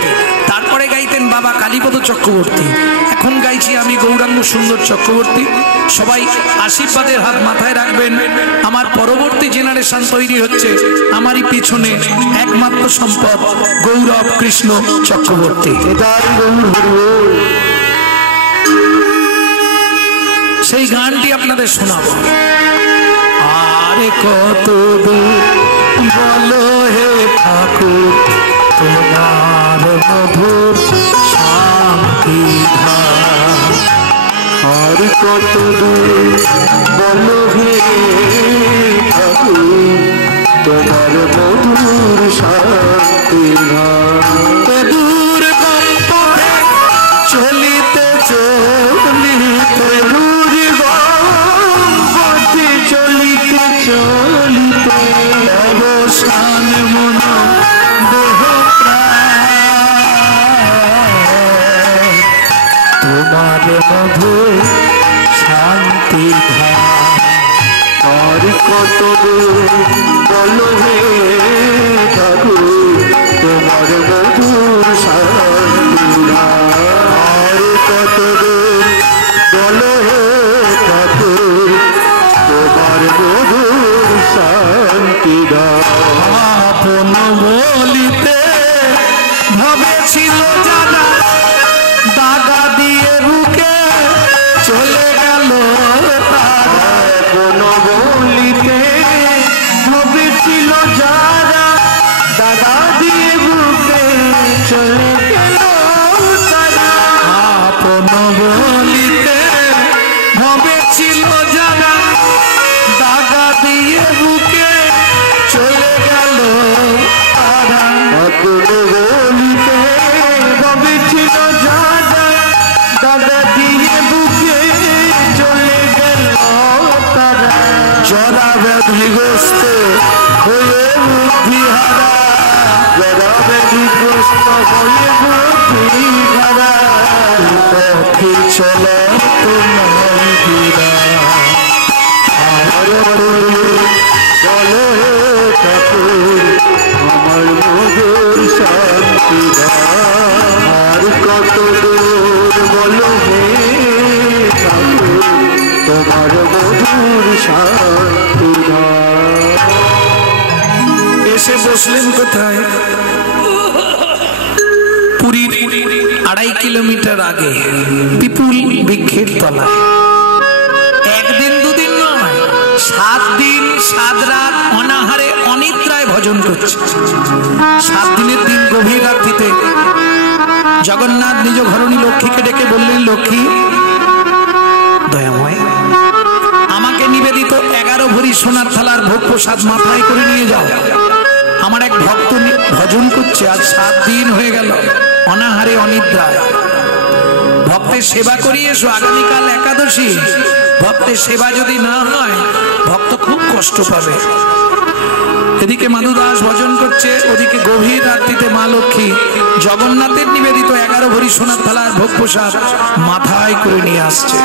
তারপরে গাইতেন বাবা কালীপদ চক্রবর্তী, এখন গাইছি আমি গৌরাঙ্গ সুন্দর চক্রবর্তী। সবাই আশীর্বাদের হাত মাথায় রাখবেন। আমার পরবর্তী জেনারেশন তৈরি হচ্ছে, আমারই পিছনে একমাত্র সম্পদ গৌরব কৃষ্ণ চক্রবর্তী। সেই গানটি আপনাদের শোনাবো। আরে কত দূর বলো হে ঠাকুর তোমার মধুর শান্তি ধাম। আর কত দূর বলো হে ঠাকুর তোমার মধুর শান্তি ধাম। দূর গম্পে চলিতে চলিতে চলিতে চলিতে অবসান মন দেহ প্রাণ তোমার মধু শান্তি ধাম। আর কত দূর বলো হে ঠাকুর তোমার মধুর শান্তি ধাম। আর কত দূর বলো হে ঠাকুর তোমার মধুর শান্তি ধাম। আপন বলিতে ভবেছিল যারা, দাগা দিয়ে বুকে চলে গেল তারা। আপন চলা তোমার বিনা আমার বলে ঠাকুর আমার মধুর শান্তি আর কত দূর বলো হে ঠাকুর তোমার মধুর শান্তি। এসে বসলেন কোথায়? পুরীর 2.5 কিলোমিটার আগে বিপুল বৃক্ষের তলায়। একদিন দুদিন নয়, 7 দিন 7 রাত অনাহারে অনিদ্রায় ভজন করছে। 7 দিনের দিন গভীর রাত্রিতে জগন্নাথ নিজ ঘরণী লক্ষ্মীকে ডেকে বললেন, লক্ষ্মী দয়াময়, আমাকে নিবেদিত 11 ভরি সোনার থালার ভোগ প্রসাদ মাথায় করে নিয়ে যাও। আমার এক ভক্ত ভজন করছে, আজ 7 দিন হয়ে গেল অনাহারে অনিদ্রায়। ভক্তের সেবা করিয়ে এসো, আগামীকাল একাদশী। ভক্তের সেবা যদি না হয় ভক্ত খুব কষ্ট পাবে। এদিকে মাধুদাস ভজন করছে, ওদিকে গভীর রাত্রিতে মা লক্ষ্মী জগন্নাথের নিবেদিত 11 ভরি সোনার থালার ভোগ প্রসাদ মাথায় করে নিয়ে আসছে।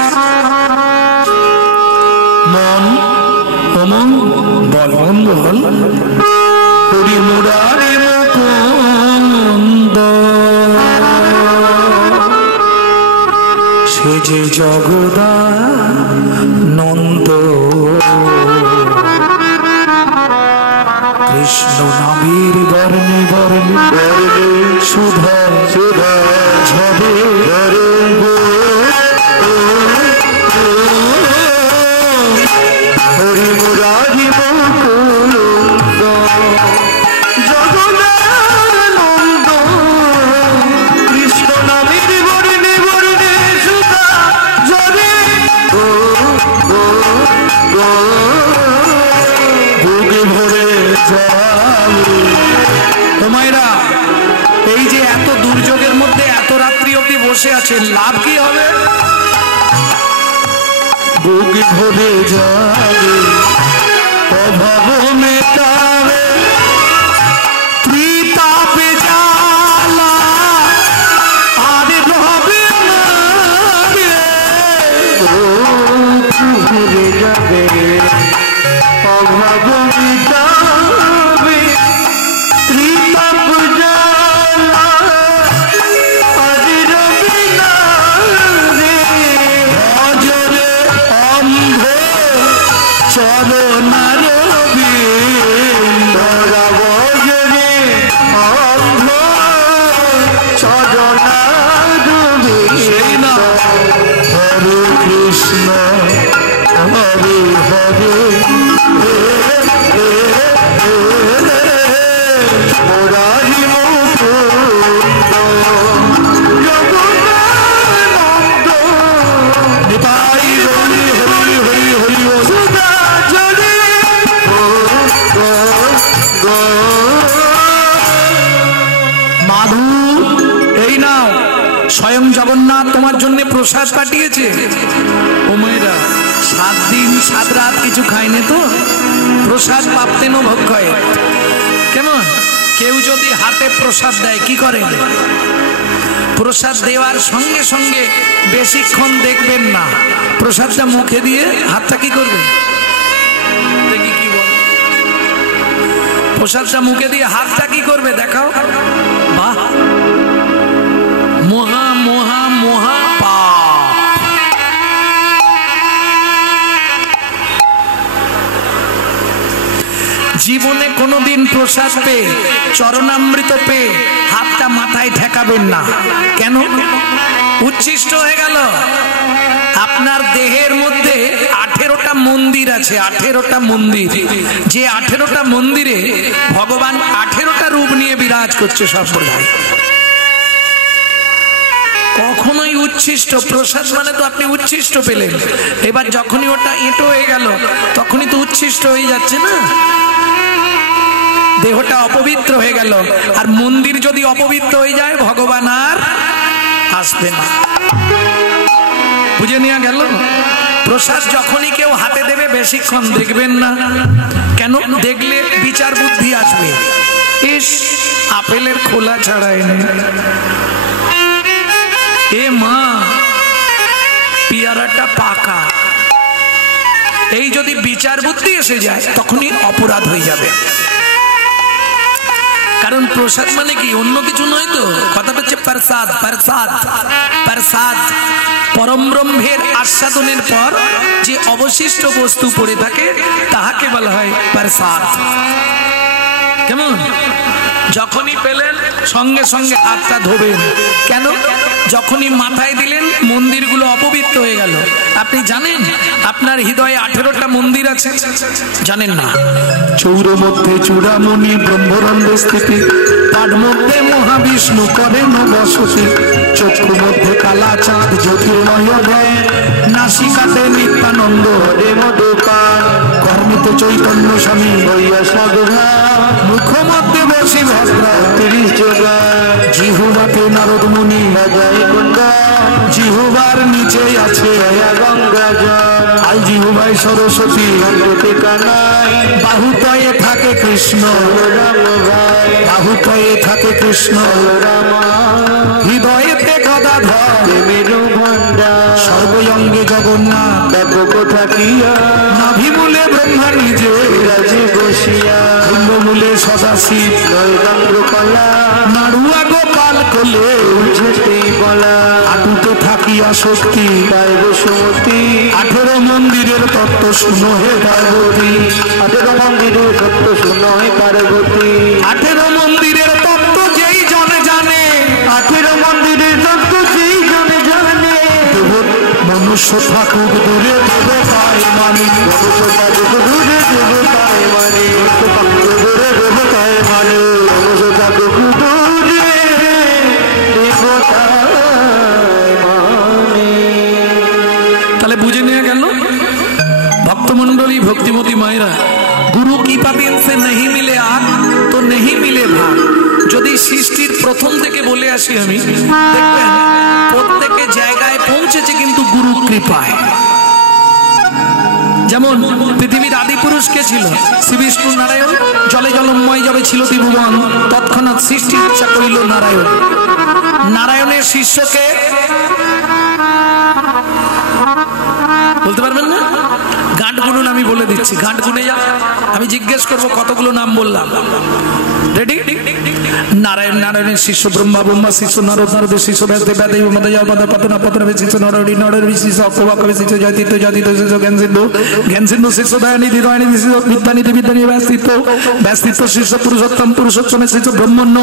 মন অমন বল বন্ধ হল হরি মুরারি মুকুন্দ, সে যে জগদানন্দ, কৃষ্ণ নামের বর্ণে বর্ণে বর্ণে সুধা সুধা ঝরে ঝরে হরি মুরারি মুকুন্দ জগদানন্দ, কৃষ্ণ নামের বর্ণে বর্ণে সুধা ঝরে বুকে ভরে তোমায়রা এই যে এত দুর্যোগের মধ্যে এত রাত্রি অবধি বসে আছেন, লাভ কি হবে? বুক ভরে যাবে অভাব মেটাবে ত্রিতাপে জ্বালা আর রবে না রে। বুক ভরে যাবে অভাব মেটাবে ত্রিতাপ জ্বালা আজ রবে না রে। ভজরে অন্ধ চরণার তোরা বজরে অন্ধ চরণারবিন্দ। সেই না হরে কৃষ্ণ হরে হরে মুরারি মুকুন্দ জগন্নাথ নিতাই হরি হরি হরি হরি বল। সুধা ঝরে মাধু এই নাও, স্বয়ং জগন্নাথ তোমার জন্য প্রসাদ পাঠিয়েছে। ও মেয়েরা 7 দিন 7 রাত কিছু খায়নি তো, প্রসাদ পাপ্তেন ভক্ষয়। কেমন? কেউ যদি হাতে প্রসাদ দেয় কি করে? প্রসাদ দেওয়ার সঙ্গে সঙ্গে বেশিক্ষণ দেখবেন না, প্রসাদটা মুখে দিয়ে হাতটা কি করবে দেখি, কি বল? প্রসাদটা মুখে দিয়ে হাতটা কি করবে দেখাও। বাহ, মহা মহা মহা পাপ। জীবনে কোনোদিন প্রসাদ পেয়ে চরণামৃত পেয়ে হাতটা মাথায় ঠেকাবেন না। কেন? উচ্ছিষ্ট হয়ে গেল। আপনার দেহের মধ্যে 18টা মন্দির আছে, 18টা মন্দির। যে 18টা মন্দিরে ভগবান 18টা রূপ নিয়ে বিরাজ করছে সর্বদাই। কখনোই উচ্ছিষ্ট প্রসাদ মানে তো আপনি উচ্ছিষ্ট পেলেন, এবার যখনই ওটা এঁটো হয়ে গেল তখনই তো উচ্ছিষ্ট হয়ে যাচ্ছে না, দেহটা অপবিত্র হয়ে গেল। আর মন্দির যদি অপবিত্র হয়ে যায় ভগবান আর আসবে না। বুঝে নেওয়া গেল? প্রসাদ যখনই কেউ হাতে দেবে বেশিক্ষণ দেখবেন না। কেন? দেখলে বিচার বুদ্ধি আসবে, ইস আপেলের খোলা ছাড়াই নেই, এ মা পেয়ারাটা পাকা। এই যদি বিচার বুদ্ধি এসে যায় তখনই অপরাধ হয়ে যাবে। কারণ প্রসাদ মানে কি অন্য কিছু নয় তো, কথাটা হচ্ছে প্রসাদ। প্রসাদ প্রসাদ পরম ব্রহ্মের আস্বাদনের পর যে অবশিষ্ট বস্তু পড়ে থাকে তাহাকে বলা হয় প্রসাদ। কেমন? যখনই পেলেন সঙ্গে সঙ্গে হাতটা ধোবেন। কেন? যখনই মাথায় দিলেন মন্দিরগুলো অপবিত্র হয়ে গেল। আপনি জানেন আপনার হৃদয়ে 18টা মন্দির আছে? জানেন না? চৌর মধ্যে চূড়ামণি ব্রহ্মরন্ধ্রে স্থিতি, পাঠ মধ্যে মহাবিষ্ণু করেন বসতি, চক্ষু মধ্যে কালা চাঁদ জ্যোতির্ময় দেয়, নাসিকাতে নিত্যানন্দ হরে মধুপান, কর্মিতে চৈতন্য স্বামী হইয়া সাধনা, মুখ মধ্যে বসি ভদ্রা 30 যোগা, জিহুবাতে নারদ মুনি বাজায় গঙ্গা, জিহুবার নিচে আছে গঙ্গা জল, আল জিহুবাই সরস্বতী গঙ্গতে কানাই, বাহুতয়ে থাকে কৃষ্ণ রাম ভাই, বাহুতয়ে থাকে কৃষ্ণ রাম, হৃদয়েতে গদাধর মেরু ভণ্ডা, সর্বঙ্গে জগন্নাথ ব্যাপক থাকিয়া, নাভিমূলে ব্রহ্মা নিজে রাজে বসিয়া, মূলে সদাশিব নয়গন্ধ্র কলা, নাড়ুয়া গোপাল কোলে উঠেতে বলা, আটুতে থাকিয়া শক্তি পায় বসুমতী, 18 মন্দিরের তত্ত্ব শুনো হে পার্বতী, 18 মন্দিরের তত্ত্ব শুনো হে পার্বতী, 18 মন্দিরের তত্ত্ব যেই জনে জানে, 18 মন্দিরের তত্ত্ব যেই জনে জানে, মনুষ্য ঠাকুর দূরে দেবতায় মানে, মনুষ্য ঠাকুর দূরে দেবতায় মানে, দূরে দেবতায় মানে, মনুষ্য ঠাকুর দূরে দেবতায় মানে। তাহলে বুঝে নিয়ে গেল ভক্তমন্ডলী ভক্তিমতী মায়েরা, গুরু কৃপা দিন সে नहीं मिले आग तो नहीं मिले भाग। যদি সৃষ্টির প্রথম থেকে বলে আসি আমি, দেখবেন প্রত্যেকে জায়গায় পৌঁছেছে কিন্তু গুরু কৃপায়। যেমন পৃথিবীর আদি পুরুষ কে ছিল? শ্রী বিষ্ণু নারায়ণ। জলে জলময় যাবে ছিল ত্রিভুবন, তৎক্ষণাৎ সৃষ্টির ইচ্ছা করিল নারায়ণ। নারায়ণের শিষ্যকে বলতে পারবেন না? গাঁট গুনুন, আমি বলে দিচ্ছি, গাঁট গুনে যা, আমি জিজ্ঞেস করবো কতগুলো নাম বললাম। রেডি? নারায়ণ, নারায়ণের শিষ্য ব্রহ্মা, ব্রহ্মা শিষ্য নারদ, নারদের শিষ্য ব্যাসদেব, ব্যাসদেব মদয় পতনা, পতনাভের শিষ্য নরহরি, নরহরি শিষ্য অক্ষবাক্ষবের শিষ্য জয়তীর্থ, জয়তীর্থ শিষ্য জ্ঞান সিন্ধু, জ্ঞান সিন্ধু শিষ্য দয়ানিধি, দয়ানিধি শিষ্য বিদ্যানিধি, বিদ্যানিধি ব্যাসতীর্থ, ব্যাসতীর্থ শিষ্য পুরুষোত্তম, পুরুষোত্তমের শিষ্য ব্রহ্মণ্য,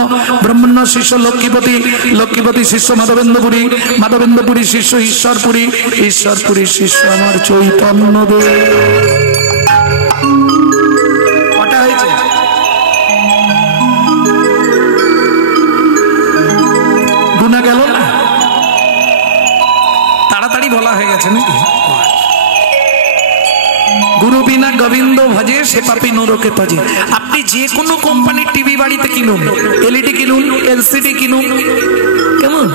ব্রহ্মণ্য শিষ্য লক্ষ্মীপতি, লক্ষ্মীপতি শিষ্য মাধবেন্দ্রপুরী, মাধবেন্দ্রপুরী শিষ্য ঈশ্বরপুরী, ঈশ্বরপুরী শিষ্য আমার চৈতন্য দেব। কটা হয়েছে? গুনা গেল না? তাড়াতাড়ি বলা হয়ে গেছে নাকি? গুরু বিনা গোবিন্দ ভজে সে পাপী নরকে তজে। আপনি যে কোনো কোম্পানির টিভি বাড়িতে কিনুন, এলইডি কিনুন, এলসিডি কিনুন, কেমন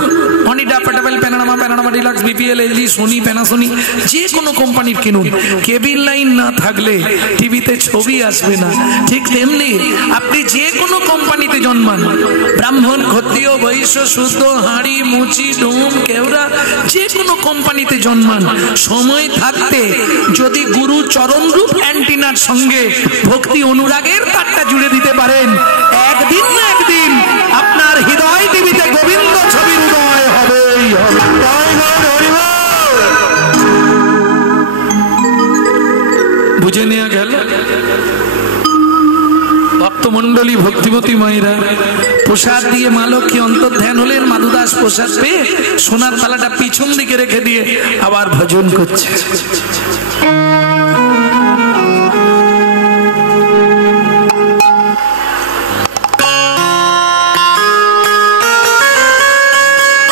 Onida, portable, Panorama, Panorama deluxe, BPL, LG, Sony, Panasonic, যে কোনো কোম্পানির কিনুন, কেবিল লাইন না থাকলে টিভিতে ছবি আসবে না। ঠিক তেমনি আপনি যে কোনো কোম্পানিতে জন্মান, ব্রাহ্মণ, ক্ষত্রিয়, বৈশ্য, শুদ্ধ, হাঁড়ি, মুচি, ডোম, কেওড়া, যে কোনো কোম্পানিতে জন্মান, সময় থাকতে যদি গুরু চরণরূপ অ্যান্টিনার সঙ্গে ভক্তি অনুরাগের তারটা জুড়ে দিতে পারেন, একদিন না একদিন আপনার হৃদয় টিভিতে গোবিন্দ ছবির উদয় হবেই হবে। বুঝে নেওয়া গেল? ভক্তমন্ডলী ভক্তিমতী মায়েরা, প্রসাদ দিয়ে মা লক্ষ্মী অন্তর্ধ্যান হলেন। মাধুদাস প্রসাদ পেয়ে সোনার থালাটা পিছন দিকে রেখে দিয়ে আবার ভজন করছে।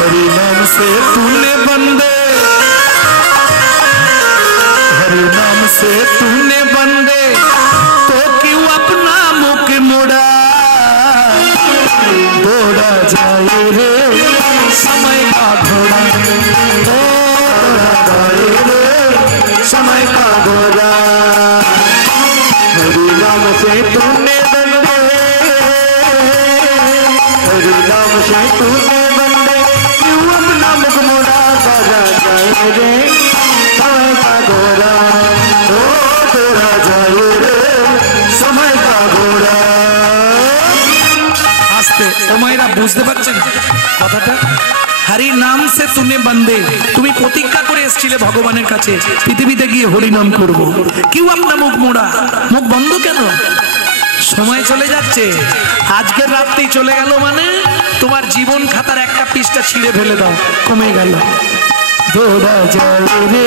हरि नाम से तूने बंदे, हरि नाम से तूने बंदे, तो क्यों अपना मुख मोड़ा, दौड़ा जाए रे समय का घोड़ा, दौड़ा जाए रे समय का घोड़ा। हरि नाम से तूने बंदे, हरि नाम से तूने बंदे, क्यों अपना मुख मोड़ा, दौड़ा जाए रे বুঝতে পারছেন কথাটা? হরি নাম সে তুনে বন্দে, তুমি প্রতিজ্ঞা করে এসেছিলে ভগবানের কাছে পৃথিবীতে গিয়ে হরি নাম করব। কেউ আপনার মুখ মোড়া, মুখ বন্ধ কেন? সময় চলে যাচ্ছে, আজকের রাত্রেই চলে গেল মানে তোমার জীবন খাতার একটা পৃষ্ঠা ছিঁড়ে ফেলে দাও, কমে গেল। দৌড়া যায় রে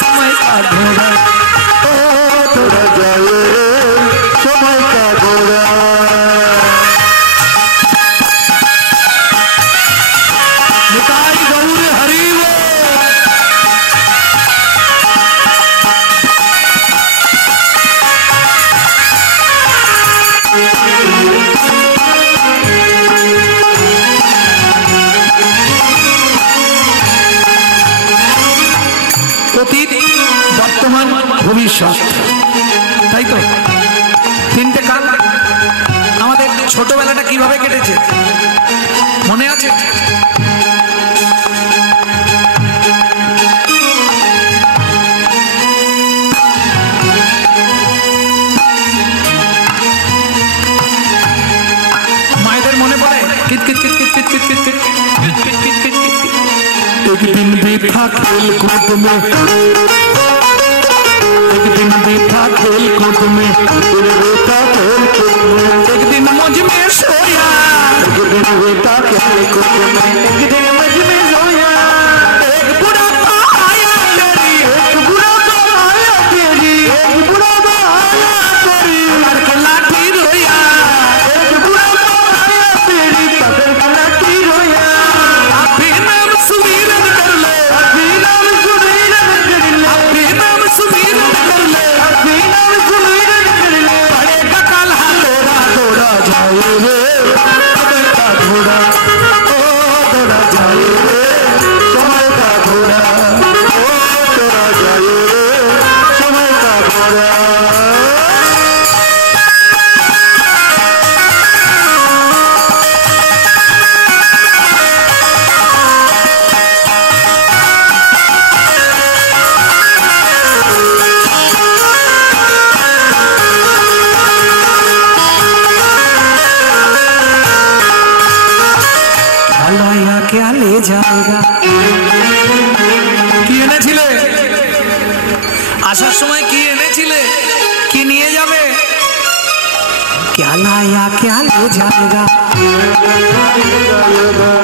সময় কা ঘোড়া, ও দৌড়া যায় রে সময় কা ঘোড়া। নিতাই গৌর হরি বল। অতীত, বর্তমান, ভবিষ্যৎ, তাই তো? তিনটে কাল। আমাদের ছোটবেলাটা কিভাবে কেটেছে মনে আছে? মায়েদের মনে পড়ে kit kit kit kit kit kit kit kit kit kit kit kit kit. एक दिन भी था खेल कूद में, एक दिन भी था खेल कूद में, फिर रोता खेल कूद में। एक दिन मुझ में सोया, एक दिन रोता खेल कूद में, एक दिन मुझ में सोया। एक बुढ़ापा आया तेरी, एक बुढ़ापा आया तेरी, एक बुढ़ापा आया तेरी, पकड़ के लाठी रोया। एक बुढ़ापा आया तेरी, पकड़ के लाठी रोया। अभी नाम सुमीरन कर ले, अभी नाम सुमीरन कर ले, अभी नाम सुमीरन कर ले, अभी नाम सुमीरन कर ले। पड़ेगा काल हाथोड़ा। दौड़ा जाए रे समय का घोड़ा, ओ दौड़ा जाए रे समय का घोड़ा, ओ दौड़ा जाए रे समय का घोड़ा। আলায়া কে ले जाएगा। কি এনেছিলে? আসার সময় কি এনেছিলে? কি নিয়ে যাবে? क्या लाया क्या ले जाएगा,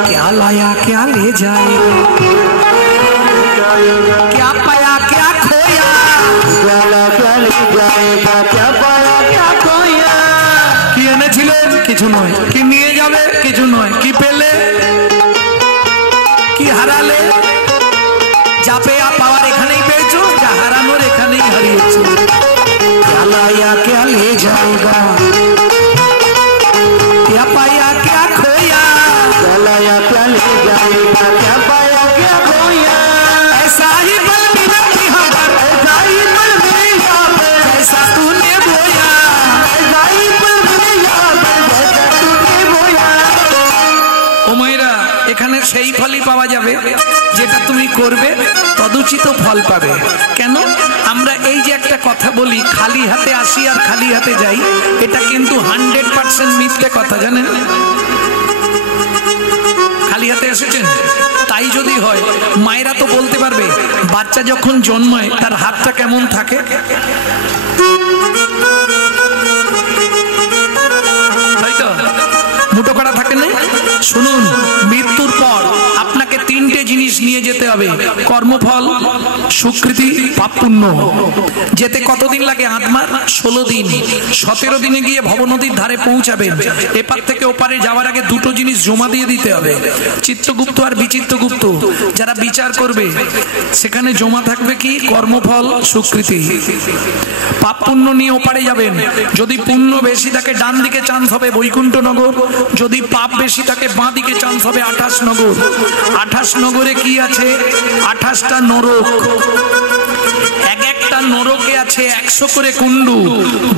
क्या लाया क्या ले जाएगा, क्या पाया क्या खोया। जाला क्या ले जाएगा, क्या पाया क्या खोया। কি এনেছিলে? কিছু নয়। কি নিয়ে যাবে? কিছু নয়। কি পেলে? কি হারালে? যা পেয়া পাওয়ার এখানেই পেয়েছো, যা হারানোর এখানেই হারিয়েছো। क्या लाया क्या ले जाएगा, क्या पाया क्या खोया। जाला क्या ले जाएगा, क्या पाया क्या खोया। ऐसा ही पल मिला यहाँ पर, ऐसा ही पल मिले यहाँ पर, जैसा तूने बोया। ऐसा ही पल मिले यहाँ पर, जैसा तूने बोया। ও মায়েরা, এখানে সেই ফলই পাওয়া যাবে যেটা তুমি করবে, তদুচিত ফল পাবে। কেন? আমরা এই যে একটা কথা বলি, খালি হাতে আসি আর খালি হাতে যাই, এটা কিন্তু 100% মিথ্যে কথা, জানেন? খালি হাতে এসেছেন? তাই যদি হয়, মায়েরা তো বলতে পারবে বাচ্চা যখন জন্মায় তার হাতটা কেমন থাকে। তাই তো? মুঠো করা থাকে না? শুনুন, মৃত্যুর পর আপনাকে তিনটে জিনিস নিয়ে যেতে হবে: কর্মফল, সুকৃতি, পাপ পুণ্য। যেতে কতদিন লাগে? আত্মার 16 দিন। 17 দিনে গিয়ে ভবনদীর ধারে পৌঁছাবেন। এপার থেকে ওপারে যাওয়ার আগে দুটো জিনিস জমা দিয়ে দিতে হবে: চিত্তগুপ্ত আর বিচিত্রগুপ্ত। যারা বিচার করবে সেখানে জমা থাকবে কি? কর্মফল, সুকৃতি। পাপ পুণ্য নিয়ে ওপারে যাবেন। যদি পুণ্য বেশি থাকে ডান দিকে চান্স হবে বৈকুণ্ঠনগর, যদি পাপ বেশি থাকে বাঁ দিকে চান্স হবে 28 নগর। 28 নগরে কি আছে? 28টা নরক। এক একটা নরকে আছে 100 করে কুণ্ডু।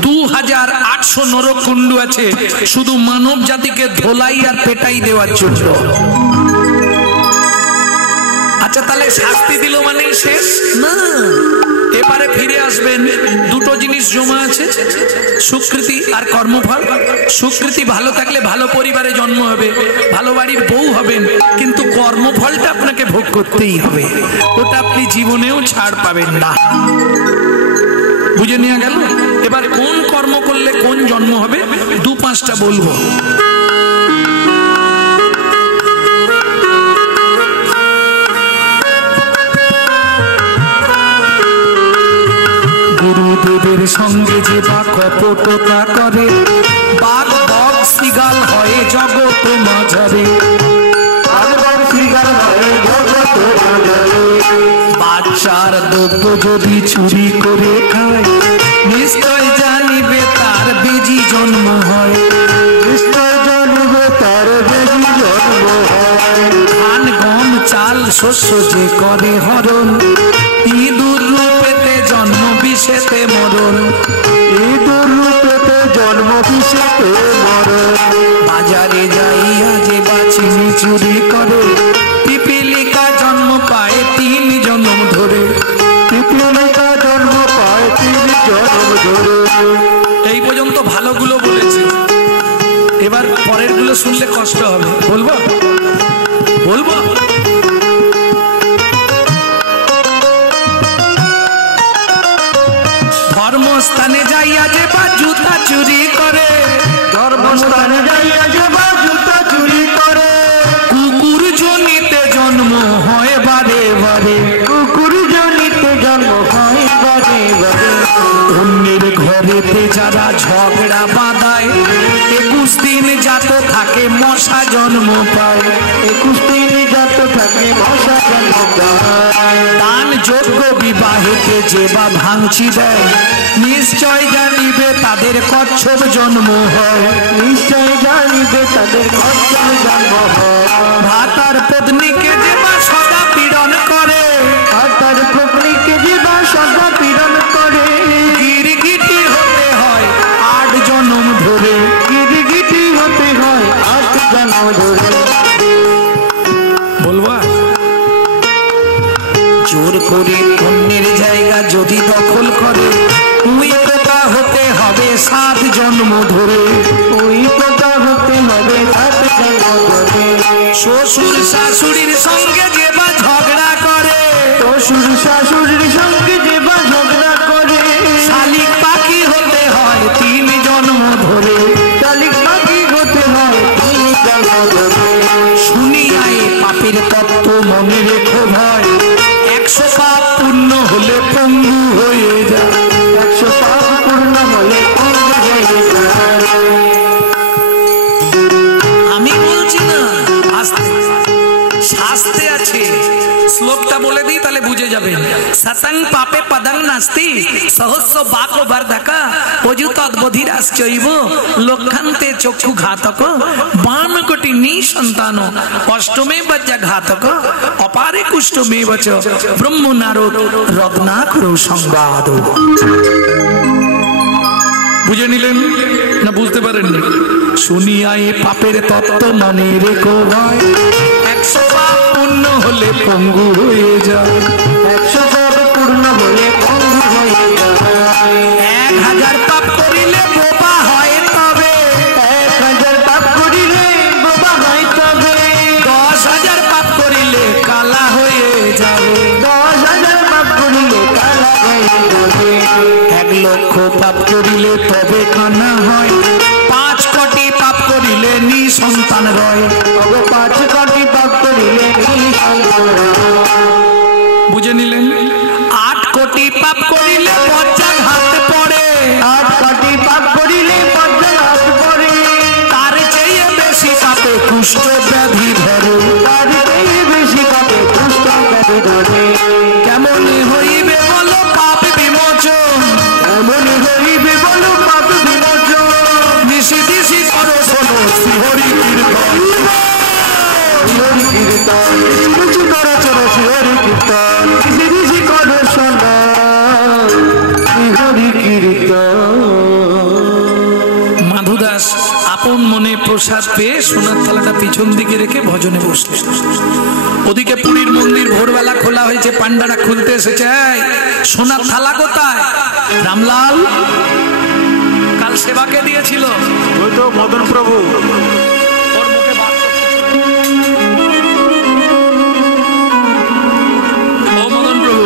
2800 নরক কুণ্ডু আছে শুধু মানব জাতিকে ধোলাই আর পেটাই দেওয়ার জন্য। আচ্ছা, তাহলে শাস্তি দিল মানে শেষ না? এবারে ফিরে আসবেন, দুটো দুটো জিনিস জমা আছে, সুকৃতি আর কর্মফল। সুকৃতি ভালো থাকলে ভালো পরিবারে জন্ম হবে, ভালো বাড়ির বউ হবেন, কিন্তু কর্মফলটা আপনাকে ভোগ করতেই হবে, ওটা আপনি জীবনেও ছাড় পাবেন না। বুঝে নেওয়া গেল? এবার কোন কর্ম করলে কোন জন্ম হবে 2-5টা বলবো। গুরুদেবের সঙ্গে যে বা কপটতা করে, বাঘ বক শৃগাল হয় জগৎ মাঝারে। বাচ্চার দ্রব্য যদি চুরি করে খায়, নিশ্চয় জানিবে তার বেজি জন্ম হয়। নিশ্চয় জানিবে তার বেশি জন্ম হয়। ধান গম চাল শস্য যে করে হরণ, ইঁদুর রূপেতে জন্ম বিষেতে মরণ। ইঁদুর রূপেতে জন্ম বিষেতে মরণ। বাজারে যাইয়া যে বা চিনি চুরি করে, পিপিলিকা জন্ম পায় 3 জন্ম ধরে। পিপিলিকা জন্ম পায় 3 জন্ম ধরে। এই পর্যন্ত ভালোগুলো বলেছি, এবার পরের গুলো শুনলে কষ্ট হবে। বলবো বলবো ধর্মস্থানে যাইয়া যে বা জুতা চুরি করে, ধর্মস্থানে যাইয়া যে বা জুতা চুরি করে। কুকুর জনিতে জন্ম হয় বারে বারে। কুকুর জনিতে জন্ম হয় বারে বারে। অন্যের ঘরেতে যারা ঝগড়া বাঁধায়, 21 দিন জাত থাকে মশা জন্ম পায়। 21 দিন জাত থাকে মশা জন্ম পায়। দান যোগ্য বিবাহেতে যে বা ভাঙচি দেয়, নিশ্চয় জানিবে তাদের কচ্ছপ জন্ম হয়। নিশ্চয় জানিবে তাদের কচ্ছপ জন্ম হয়। ভাতার পত্নীকে যে বা সদা পীড়ন করে, আর তার পত্নীকে যে বা সদা পীড়ন করে। গিরগিটি হতে হয় 8 জন্ম ধরে। গিরগিটি হতে হয় 8 জন্ম ধরে। বলবা জোর করে অন্যের জায়গা যদি দখল করে, উই পোকা হতে হবে 7 জন্ম ধরে। ওই কথা হতে হবে 7 জন্ম ধরে। শ্বশুর শাশুড়ির সঙ্গে যে বা ঝগড়া করে, শ্বশুর শাশুড়ির সঙ্গে যে বা ঝগড়া করে। শালিক পাখি হতে হয় 3 জন্ম ধরে। শালিক পাখি হতে হয় 3 জন্ম ধরে। শুনিয়া এ পাপের তত্ত্ব মনে রেখো ভয়, 100 পাপ পূর্ণ হলে পঙ্গু হয়ে যায়। 100 পাপ পূর্ণ হলে পঙ্গু হয়ে যায়। আমি বলছি না, আস্তে শাস্তে আছে। শ্লোকটা বলে দিই তাহলে বুঝে যাবেন। সতং পাপে পদং নাস্তি, সহস্র বাক বর্ধকা, অযুত অদ্বধিরাশ্চৈব, লক্ষান্তে চক্ষু ঘাতক, বান কোটি নিসন্তান, অষ্টমে বজ্জা ঘাতক, অপারে কুষ্ঠমে বচ, ব্রহ্ম নারদ রত্নাকর সংবাদ। বুঝে নিলেন না বুঝতে পারেননি? শুনিয়া এ পাপের তত্ত্ব মনে রেখো ভয়, 100 পাপ পূর্ণ হলে পঙ্গু হয়ে যায়। 100 পাপ পূর্ণ হলে পঙ্গু হয়ে যায়। 1000 পাপ করিলে বোবা হয় তবে। 1000 পাপ করিলে বোবা হয় তবে। 10,000 পাপ করিলে কালা হয়ে যাবে। 10,000 পাপ করিলে কালা হয়ে যাবে। 1 লক্ষ পাপ করিলে তবে কানা হয়। 5 কোটি পাপ করিলে নিঃসন্তান রয়। 5 কোটি পাপ করিলে নিঃসন্তান রয়। বুঝে নিলেন? 8 কোটি পাপ করিলে বজ্রাঘাত পড়ে। 8 কোটি পাপ করিলে বজ্রাঘাত পড়ে। তার চেয়ে বেশি পাপে কুষ্ঠ ব্যাধি ধরে। তার চেয়ে বেশি পাপে কুষ্ঠ ব্যাধি ধরে। কেমন হইবে বলো পাপ বিমোচন, এমন হইবে বলো পাপ বিমোচন। দিশি দিশি করো শোনো শ্রীহরি কীর্তন। হরি কীর্তন কিছু করা চলো হরি কীর্তন। ঋষি করো শোনা। প্রসাদ পেয়ে সোনার থালাটা পিছন দিকে রেখে ভজনে বসলেন। ওদিকে পুরীর মন্দির ভোরবেলা খোলা হয়েছে, পান্ডারা খুলতে এসেছে। এই, সোনার থালা কোথায়? রামলাল কাল সেবাকে দিয়েছিল, ওই তো মদন প্রভু। ওর মুখে বার করছে। ও মদন প্রভু,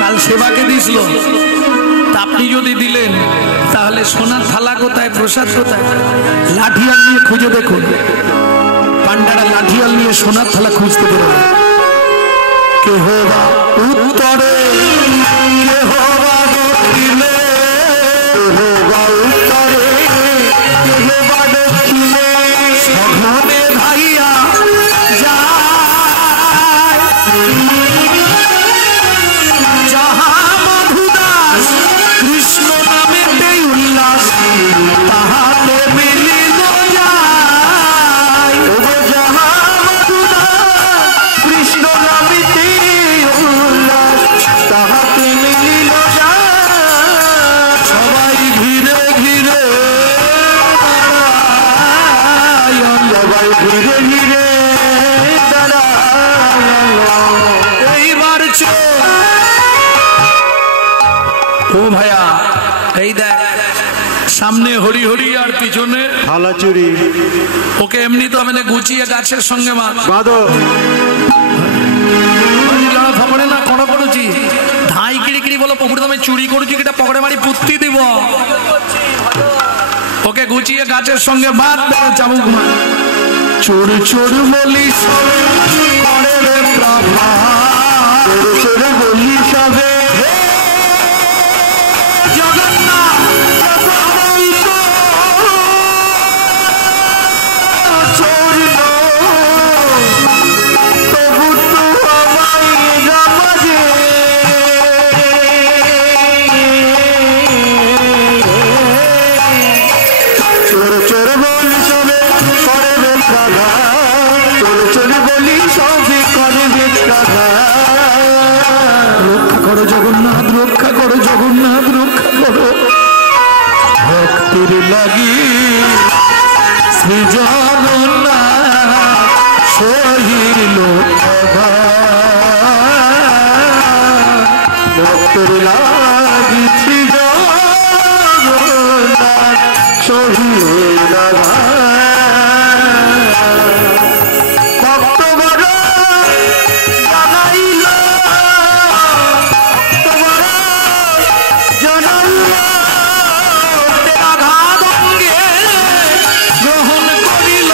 কাল সেবাকে দিয়েছিল, তা আপনি যদি দিলেন তাহলে সোনার থালা কোথায়, প্রসাদ কোথায়? লাঠিয়াল নিয়ে খুঁজে দেখুন। পান্ডারা লাঠিয়াল নিয়ে সোনার থালা খুঁজতে পেরেছে। কেহ বা উত্তরে, কেহ বা দক্ষিণে, কেহ বা উত্তরে, কেহ বা দক্ষিণে, সঘনে ভাইয়া যায়, যাহা মধুদাস কৃষ্ণ নামেতে উল্লাস, তাহাতে মিলিল যায়। ওগো যাহা মধুদাস কৃষ্ণ নামিতে উল্লাস, তাহাতে মিলিল যায়। সবাই ঘিরে ঘিরে দাঁড়ায়, সবাই ধীরে ধীরে দাঁড়ায়। এইবার ও ভাইয়া, এই দেখ সামনে হরি হরি আর পিছনে থালা চুরি ওকে এমনি তো মানে গুছিয়ে গাছের সঙ্গে বাঁধো। পকড়ে না কড়া করেছি ধাই কিড়ি কিড়ি বলো পুকুর দামে চুরি করেছি, কিটা পকড়ে মারি পুত্তি দিব। ওকে গুছিয়ে গাছের সঙ্গে বাদ দেবে চাবুক মার। চোর চোর বলি সবে করে রে প্রভা, চোর চোর বলি সবে জগন্নাথ আমি তো চোর নই, তবু তো আমায় নামাজে। চোর চোর বলি সবে করে বেত্রাঘা, চোর চোর বলি সবে করে বেত্রাঘা। রক্ষা করো জগন্নাথ, রক্ষা করো জগন্নাথ, রক্ষা করো। ভক্তির লাগি শ্রী জগন্নাথ সহিল ভক্তর লাগিছি জগন্নাথ সহিল ভক্ত বড় জানাইল, তোমার জানাইল আঘাত অঙ্গে গ্রহণ করিল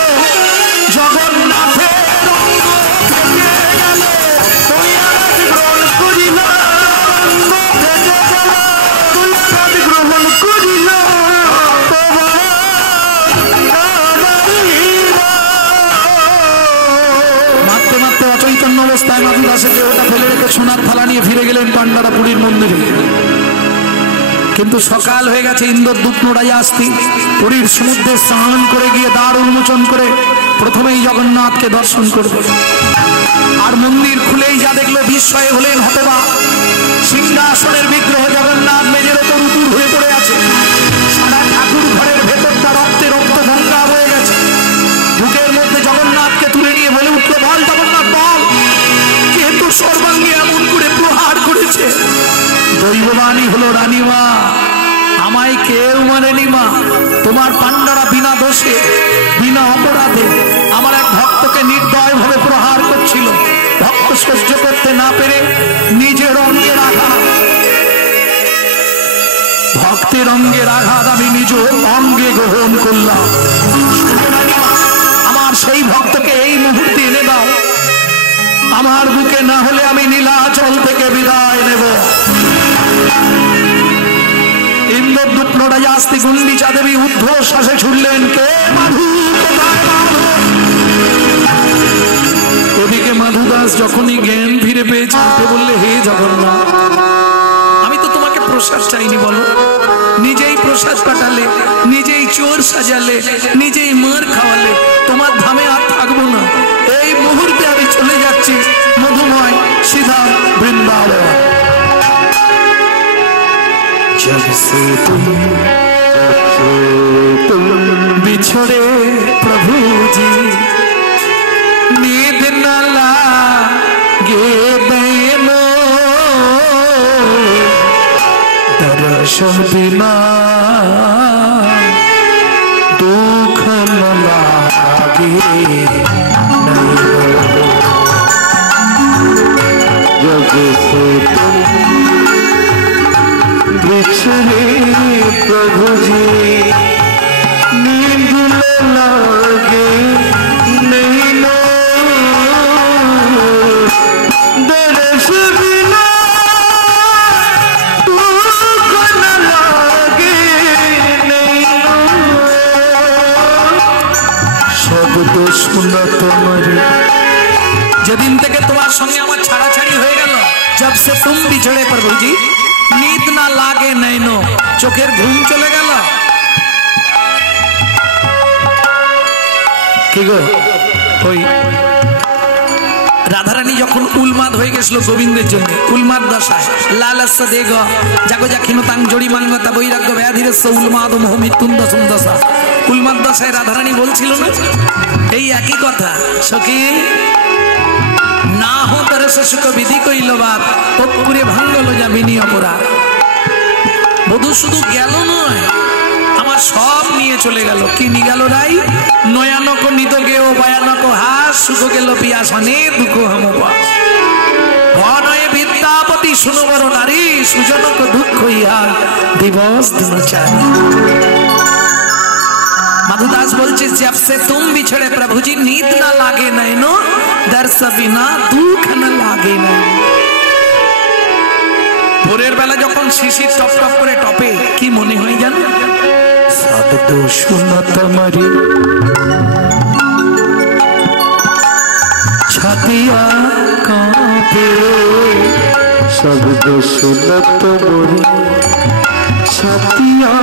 জগন্নাথের অঙ্গ থেকে গেল। তুই আজ গ্রহণ করিল, থেকে গেল, তুই আজ গ্রহণ করিল, তোমার জানাইল। মারতে মারতে অচৈতন্য অবস্থায় মাদুদাসের দেহটা ফেলে রেখে সোনার থালা নিয়ে ফিরে গেলেন পান্ডারা পুরীর মন্দিরে। কিন্তু সকাল হয়ে গেছে, ইন্দ্রদূত নোড়াই আসতি পুরীর সমুদ্রে স্নান করে গিয়ে দ্বার উন্মোচন করে প্রথমেই জগন্নাথকে দর্শন করবে। আর মন্দির খুলেই যা দেখলো বিস্ময়ে হলেন হতবাক। সিংহাসনের বিগ্রহ জগন্নাথ মেঝের ওপর উপুর হয়ে পড়ে আছে। সারা ঠাকুর ঘরের ভেতরটা রক্তে রক্ত গঙ্গা হয়ে গেছে। বুকের মধ্যে জগন্নাথকে তুলে নিয়ে বলে উঠলো, বল জগন্নাথ বল, কিন্তু সর্বাঙ্গে এমন করে প্রহার করেছে। দৈববাণী হলো, রানীমা আমায় কেউ মানেনি মা, তোমার পান্ডারা বিনা দোষে বিনা অপরাধে আমার এক ভক্তকে নির্দয়ভাবে প্রহার করছিল। ভক্ত সহ্য করতে না পেরে নিজের অঙ্গের আঘাত, ভক্তের অঙ্গের আঘাত আমি নিজ অঙ্গে গ্রহণ করলাম। আমার সেই ভক্তকে এই মুহূর্তে এনে দাও, আমার বুকে না হলে আমি নীলাচল থেকে বিদায় নেব। ইন্দ্রদূত নোড়াই আসতে গুন্ডিচা দেবী ঊর্ধ্বশ্বাসে ছুটলেন, কে মাধু, কোথায় মাধু? ওদিকে মাধুদাস যখনই জ্ঞান ফিরে পেয়েছে বললে, হে জগন্নাথ, আমি তো তোমাকে প্রসাদ চাইনি, বলো নিজেই প্রসাদ পাঠালে, নিজেই চোর সাজালে, নিজেই মার খাওয়ালে, তোমার ধামে আর থাকবো না। এই মুহূর্তে আমি চলে যাচ্ছি মধুময় সিধা বৃন্দাবন। जब से तुम से तुम बिछड़े प्रभु जी नींद न लागे नैनो दर्शन बिना दुख न लागे नैनो जब से तुम बिछड़े प्रभु जी नींद न लागे नैनो दर्श बिना दुख न लागे नैनो शब्द सुना तुम्हारे যেদিন থেকে তোমার সঙ্গে আমার ছাড়াছাড়ি হয়ে গেল जब से तुम बिछड़े प्रभु जी नींद ना लागे नैनो চোখের ঘুম চলে গেল কি গো ওই রাধারানী যখন উলমাদ হয়ে গেছিল গোবিন্দের জন্য উলমাদ দশায় লালস্য দেগ জাগো জাক্ষিণ তাং জড়ি মাঙ্গতা বৈরাগ্য ব্যাধিরস্য উলমাদ মোহ মৃত্যুন দশম দশা উলমাদ দশায় রাধারানী বলছিল না এই একই কথা সখী না হো দরস সুখ বিধি কইল বাদ তৎপুরে ভাঙ্গল যাবিনি অপরাধ বধূ শুধু গেল নয় আমার সব নিয়ে চলে গেল কি নিয়ে গেল রাই নয়ানক নিত গেও ভয়ানক হাস সুখ গেল পিয়াসনে দুঃখ হামপা ভনয়ে বিদ্যাপতি শুনবর নারী সুজনক দুঃখ ইহা দিবস দিনচারী मधुदास बोलছে जब से तुम बिछड़े प्रभु जी नींद ना लागे नैनो दर्श बिना दुख न लागे नैनो ভোরের বেলা যখন শিশির টপ টপ করে টপে কি মনে হয় জানো শব্দ শুনো তোমারে ছাতিয়া কাঁপে शब्द सुनत मोरी छातिया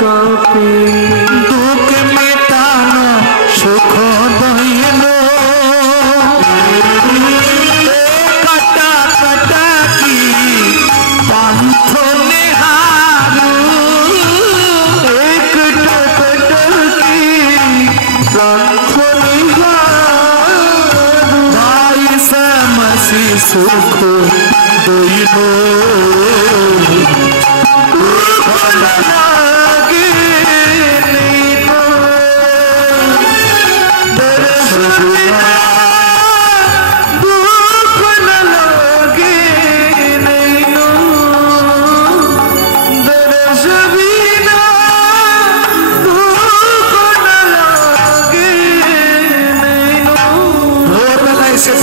कांपे दुख मेटानो सुख दहिनो कटा कटा की पंथ निहारू एक टकट की पंथ निहारू भाई समसी सुख दहिनो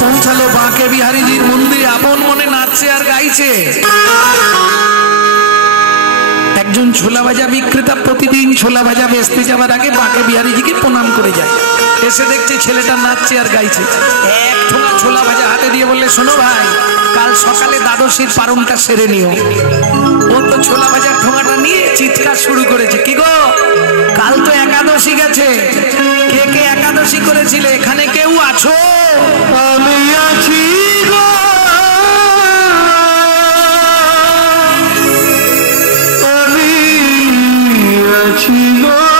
পৌঁছালো বাঁকে বিহারীজির মন্দিরে আপন মনে নাচছে আর গাইছে একজন ছোলা ভাজা বিক্রেতা প্রতিদিন ছোলা ভাজা বেচতে যাওয়ার আগে বাঁকে বিহারীজিকে প্রণাম করে যায় এসে দেখছে ছেলেটা নাচছে আর গাইছে এক ঠোঙা ছোলা ভাজা হাতে দিয়ে বললে শোনো ভাই কাল সকালে দ্বাদশীর পারণটা সেরে নিও ও তো ছোলা ভাজার ঠোঙাটা নিয়ে চিৎকার শুরু করেছে কি গো কাল তো একাদশী গেছে কে কে একাদশী করেছিলে এখানে কেউ আছো আমি আছি গো আমি আছি গো